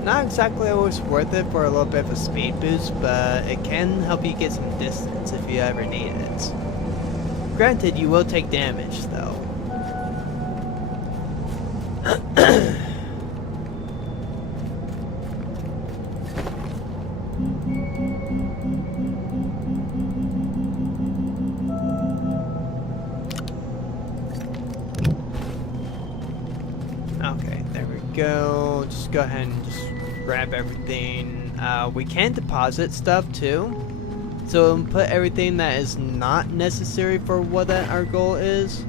Not exactly always worth it for a little bit of a speed boost, but it can help you get some distance if you ever need it. Granted, you will take damage though. Okay, there we go. Just go ahead and just grab everything. We can deposit stuff too. So put everything that is not necessary for what our goal is.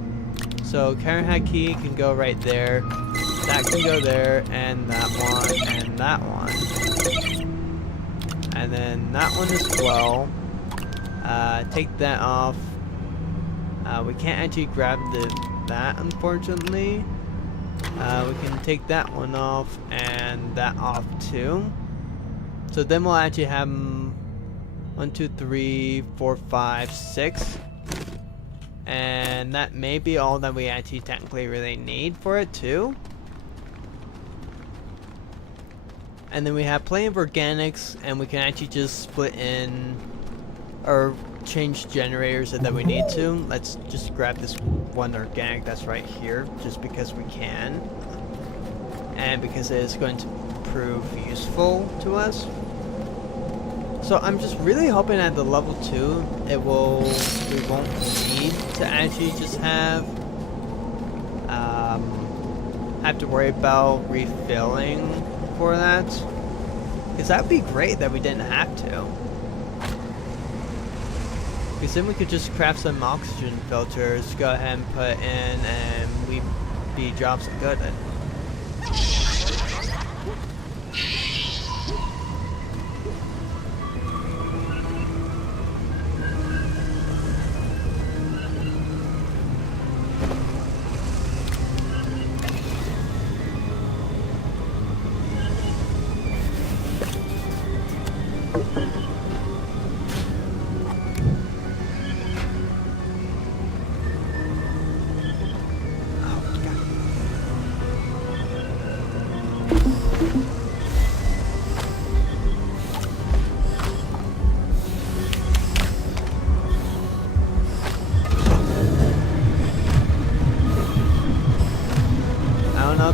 So current hack key can go right there. That can go there, and that one, and that one. And then that one as well. Take that off. We can't actually grab that unfortunately. We can take that one off and that off too. So then we'll actually have 1, 2, 3, 4, 5, 6. And that may be all that we actually technically really need for it too. And then we have plenty of organics, and we can actually just split in, or change generators that we need to. Let's just grab this one organic that's right here, just because we can. And because it is going to prove useful to us. So I'm just really hoping at the level 2, we won't need to actually just have to worry about refilling for that. Because that would be great that we didn't have to. Because then we could just craft some oxygen filters, go ahead and put in, and we'd be jobs good at.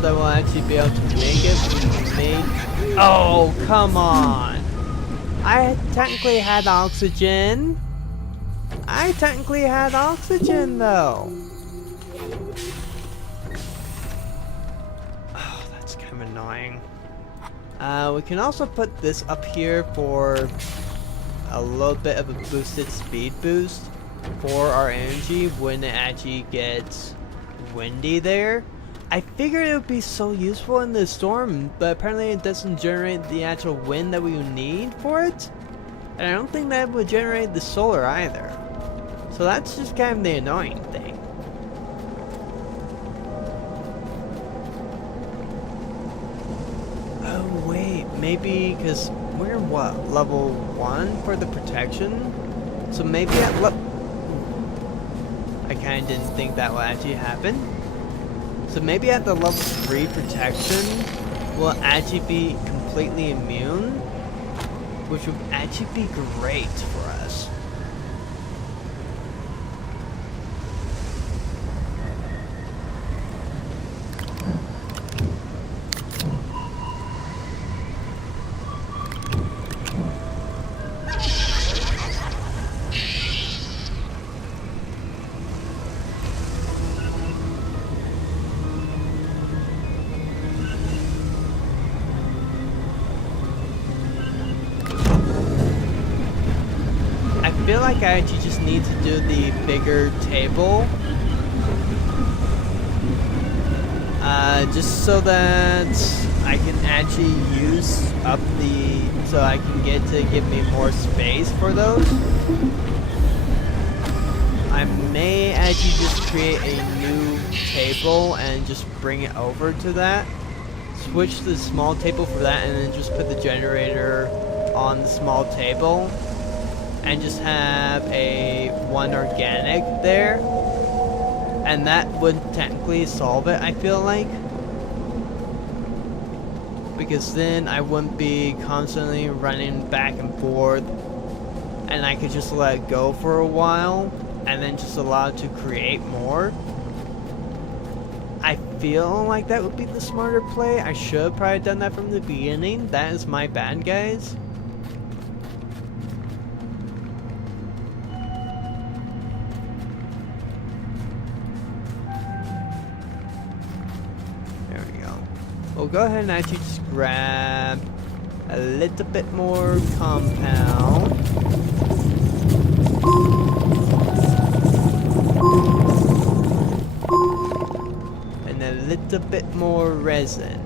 That will actually be able to make it for me. Oh, come on. I technically had oxygen. Though. Oh, that's kind of annoying. We can also put this up here for a little bit of a boosted speed boost for our energy when it actually gets windy there. I figured it would be so useful in the storm, but apparently it doesn't generate the actual wind that we need for it. And I don't think that would generate the solar either. So that's just kind of the annoying thing. Oh wait, maybe because we're in what, level 1 for the protection? So maybe at I kind of didn't think that would actually happen. So maybe at the level 3 protection, we'll actually be completely immune, which would actually be great for us. I feel like I actually just need to do the bigger table. Just so that I can actually use up so I can get to give me more space for those. I may actually just create a new table and just bring it over to that. Switch the small table for that and then just put the generator on the small table. And just have one organic there, and that would technically solve it, I feel like, because then I wouldn't be constantly running back and forth, and I could just let it go for a while and then just allow it to create more. I feel like that would be the smarter play. I should have probably done that from the beginning. That is my bad, guys. We'll go ahead and actually just grab a little bit more compound. And a little bit more resin.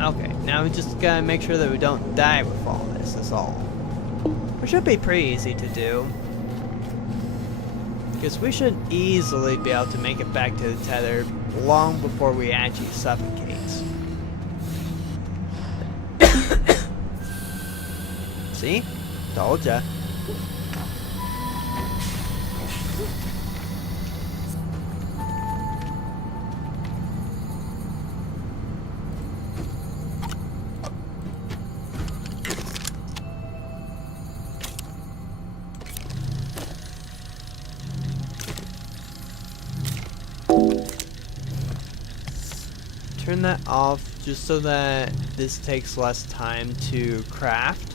Okay, now we just gotta make sure that we don't die with all this, that's all. Which should be pretty easy to do. Because we should easily be able to make it back to the tether long before we actually suffocate. See? Told ya. Turn that off just so that this takes less time to craft.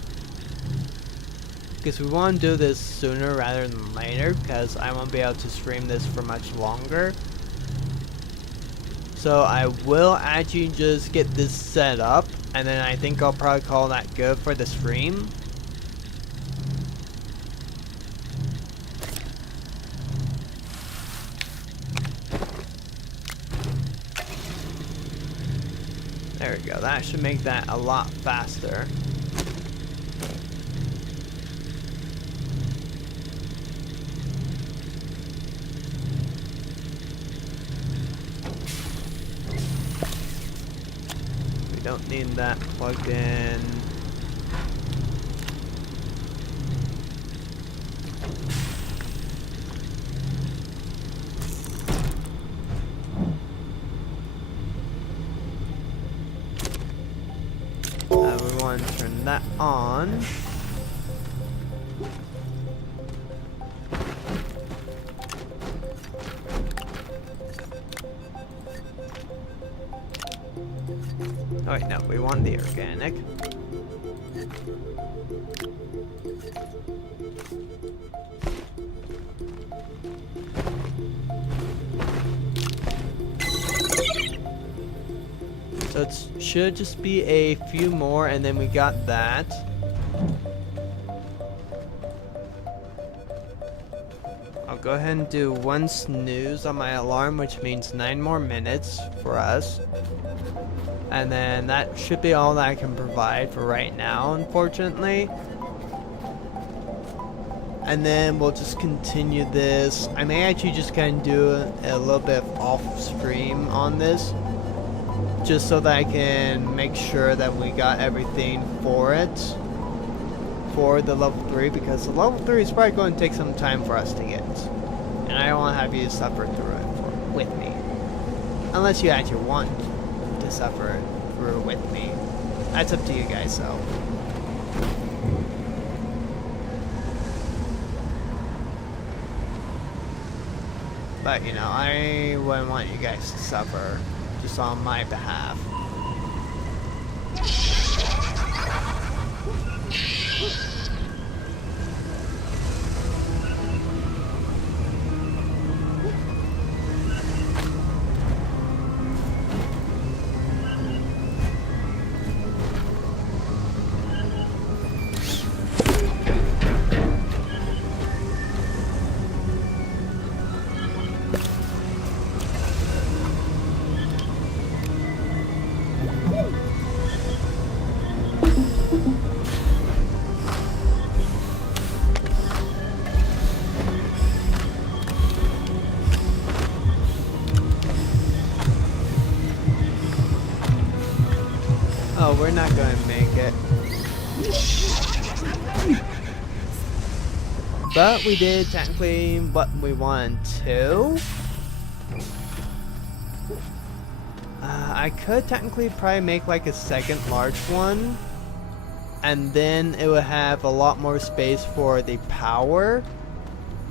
Because we want to do this sooner rather than later, because I won't be able to stream this for much longer. So I will actually just get this set up, and then I think I'll probably call that good for the stream. There we go, that should make that a lot faster. We don't need that plugged in. We want to turn that on. Oh wait, no, we want the organic. So it should just be a few more, and then we got that. I'll go ahead and do 1 snooze on my alarm, which means 9 more minutes for us. And then that should be all that I can provide for right now, unfortunately. And then we'll just continue this. I may actually just kind of do a little bit of off stream on this, just so that I can make sure that we got everything for it, for the level 3, because the level 3 is probably going to take some time for us to get. And I don't want to have you suffer through it with me. Unless you actually want to suffer through with me. That's up to you guys, so. But, you know, I wouldn't want you guys to suffer just on my behalf. Oh, we're not going to make it. But we did technically what we wanted to. I could technically probably make like a second large one. And then it would have a lot more space for the power.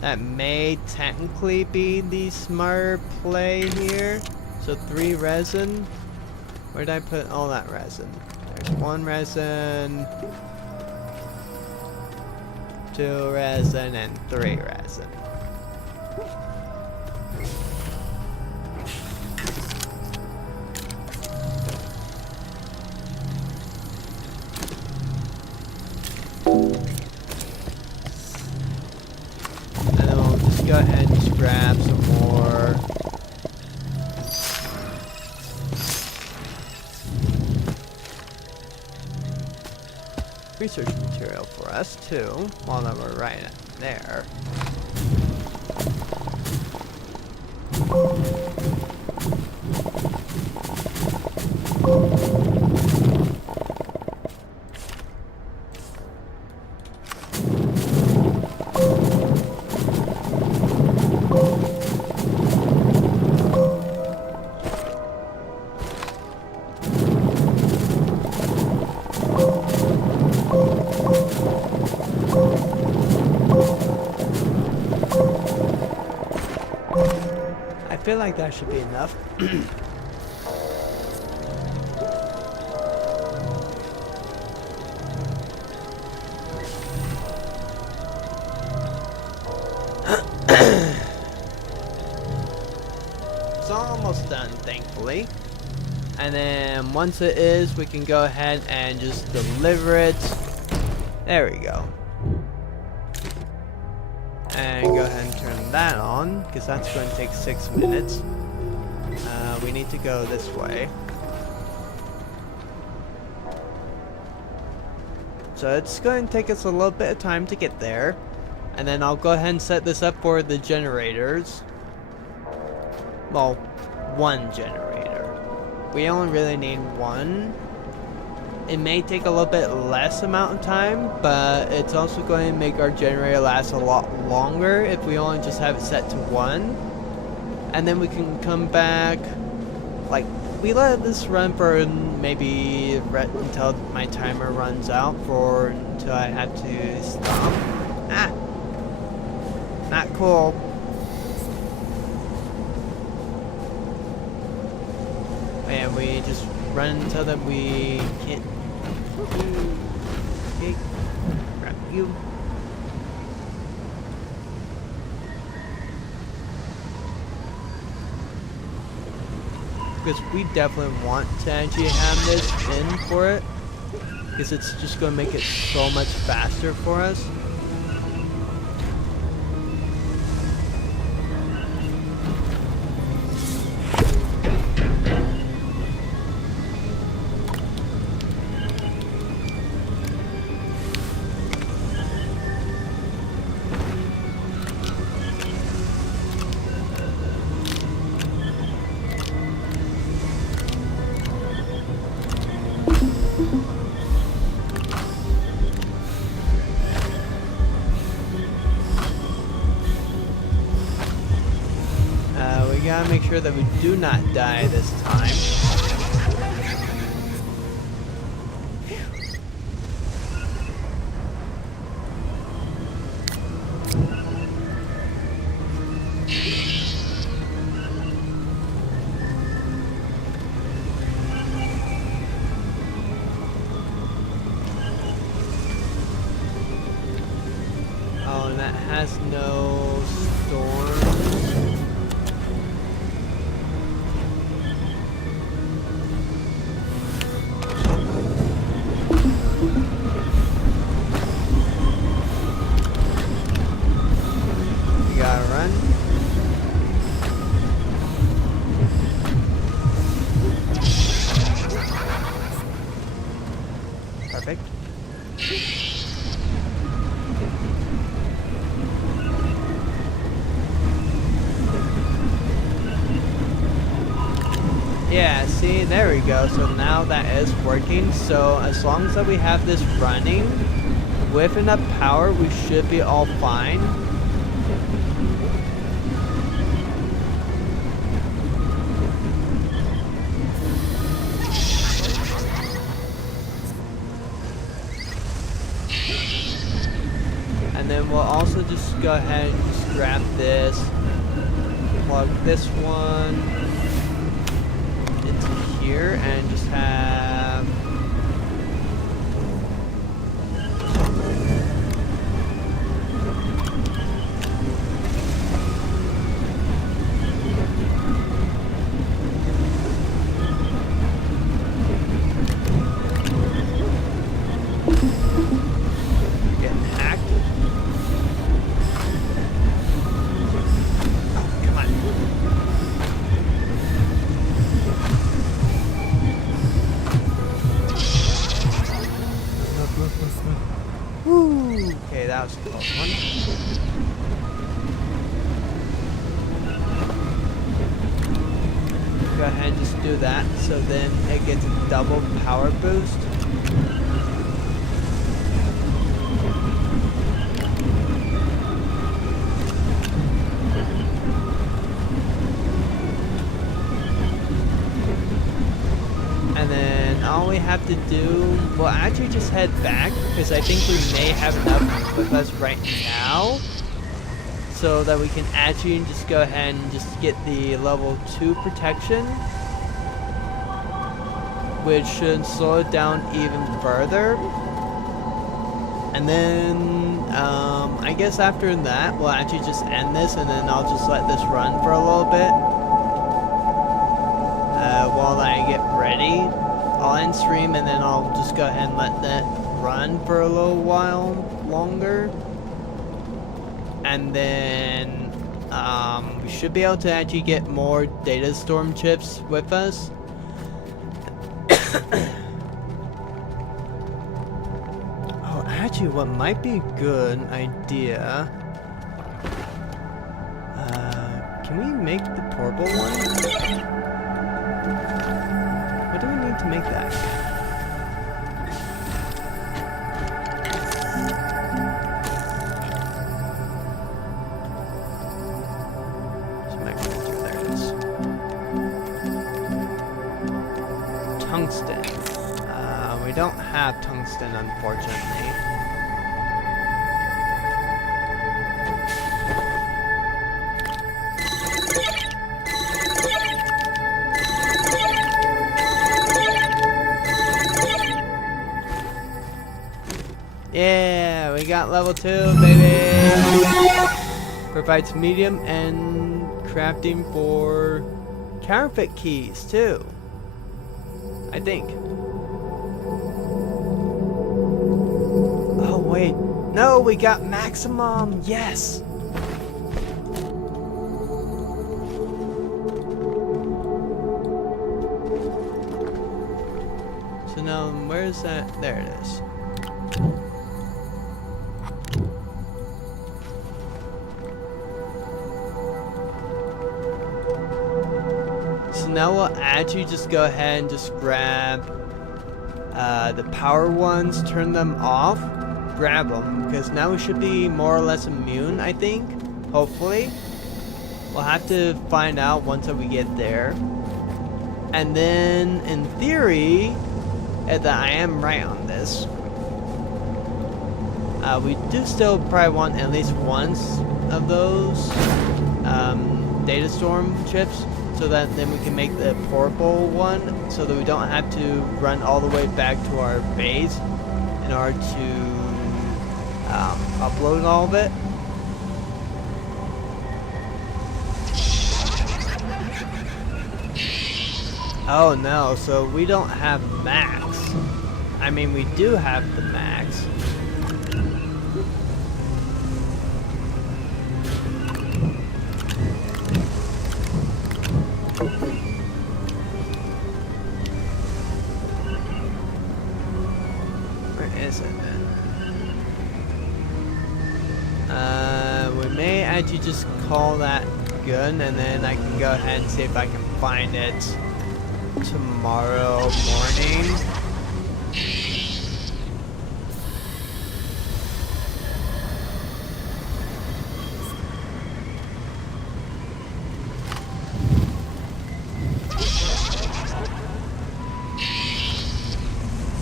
That may technically be the smarter play here. So 3 resin. Where did I put all that resin? There's 1 resin, 2 resin, and 3 resin. And then we'll just go ahead and just grab some more. Research material for us too, while we're right there. feel like that should be enough. It's almost done, thankfully. And then once it is, we can go ahead and just deliver it. There we go. And go ahead and turn that on, because that's going to take 6 minutes. We need to go this way. So it's going to take us a little bit of time to get there. And then I'll go ahead and set this up for the generators. Well, one generator. We only really need one. It may take a little bit less amount of time, but it's also going to make our generator last a lot longer if we only just have it set to one. And then we can come back, like, we let this run for maybe until my timer runs out, until I have to stop. Ah! Not cool. And we just run until that we can't. Okay, grab you. Because we definitely want to actually have this in for it, because it's just going to make it so much faster for us. We gotta make sure that we do not die this time. Oh, and that has no storm. Perfect. Yeah, see, there we go. So now that is working. So as long as that we have this running with enough power, we should be all fine. And then we'll also just go ahead and just grab this, plug this one into here, and just have getting hacked. Come on. Woo! Okay, that was a close one. Go ahead and just do that, so then it gets a double power boost. And then all we have to do, we'll actually just head back, because I think we may have enough with us right now. so that we can actually just go ahead and just get the level 2 protection, which should slow it down even further. And then I guess after that we'll actually just end this, and then I'll just let this run for a little bit while I get ready. I'll end stream and then I'll just go ahead and let that run for a little while longer, and then we should be able to actually get more data storm chips with us. Oh, actually, what might be a good idea, can we make the portable one? What do we need to make that? There it is. Tungsten. We don't have tungsten, unfortunately. Yeah, we got level 2, baby! Provides medium and crafting for counterfeit keys, too. I think. Oh, wait. No, we got maximum! Yes! So now, where's that? There it is. So now we'll actually just go ahead and just grab the power ones, turn them off, grab them, because now we should be more or less immune, I think, hopefully. We'll have to find out once that we get there. And then, in theory, that I am right on this, we do still probably want at least one of those data storm chips, so that then we can make the portable one, so that we don't have to run all the way back to our base in order to upload all of it. Oh no, so we don't have max. I mean, we do have the max. Where is it then? We may actually just call that good, and then I can go ahead and see if I can find it tomorrow morning.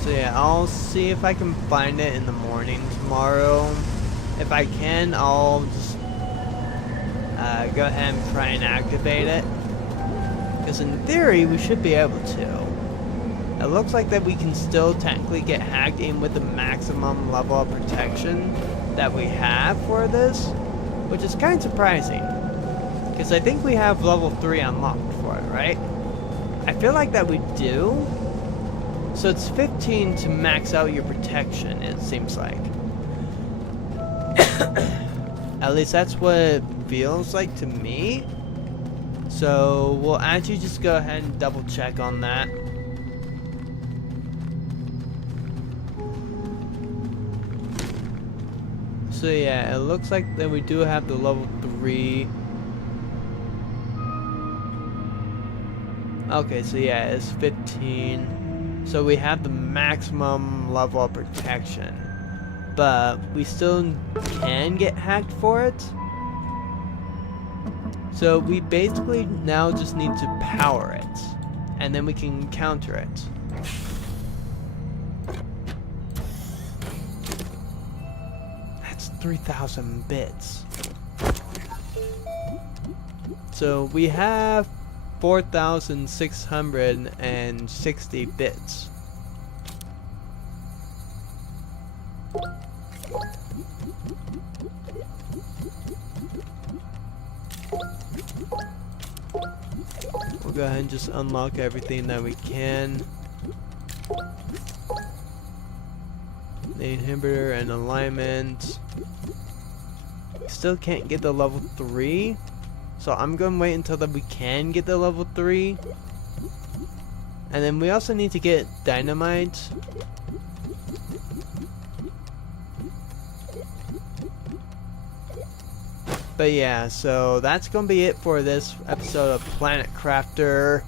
So yeah, I'll see if I can find it in the morning tomorrow. If I can, I'll just go ahead and try and activate it. Because in theory, we should be able to. It looks like that we can still technically get hacked in with the maximum level of protection that we have for this, which is kind of surprising. Because I think we have level 3 unlocked for it, right? I feel like that we do. So it's 15 to max out your protection, it seems like. At least that's what it feels like to me. So we'll actually just go ahead and double check on that. So yeah, it looks like that we do have the level 3. Okay, so yeah, it's 15. So we have the maximum level of protection. But we still can get hacked for it. So we basically now just need to power it, and then we can counter it. That's 3,000 bits. So we have 4,660 bits. We'll go ahead and just unlock everything that we can. The inhibitor and alignment. Still can't get the level 3. So I'm going to wait until that we can get the level 3. And then we also need to get dynamite. But yeah, so that's going to be it for this episode of Planet Crafter.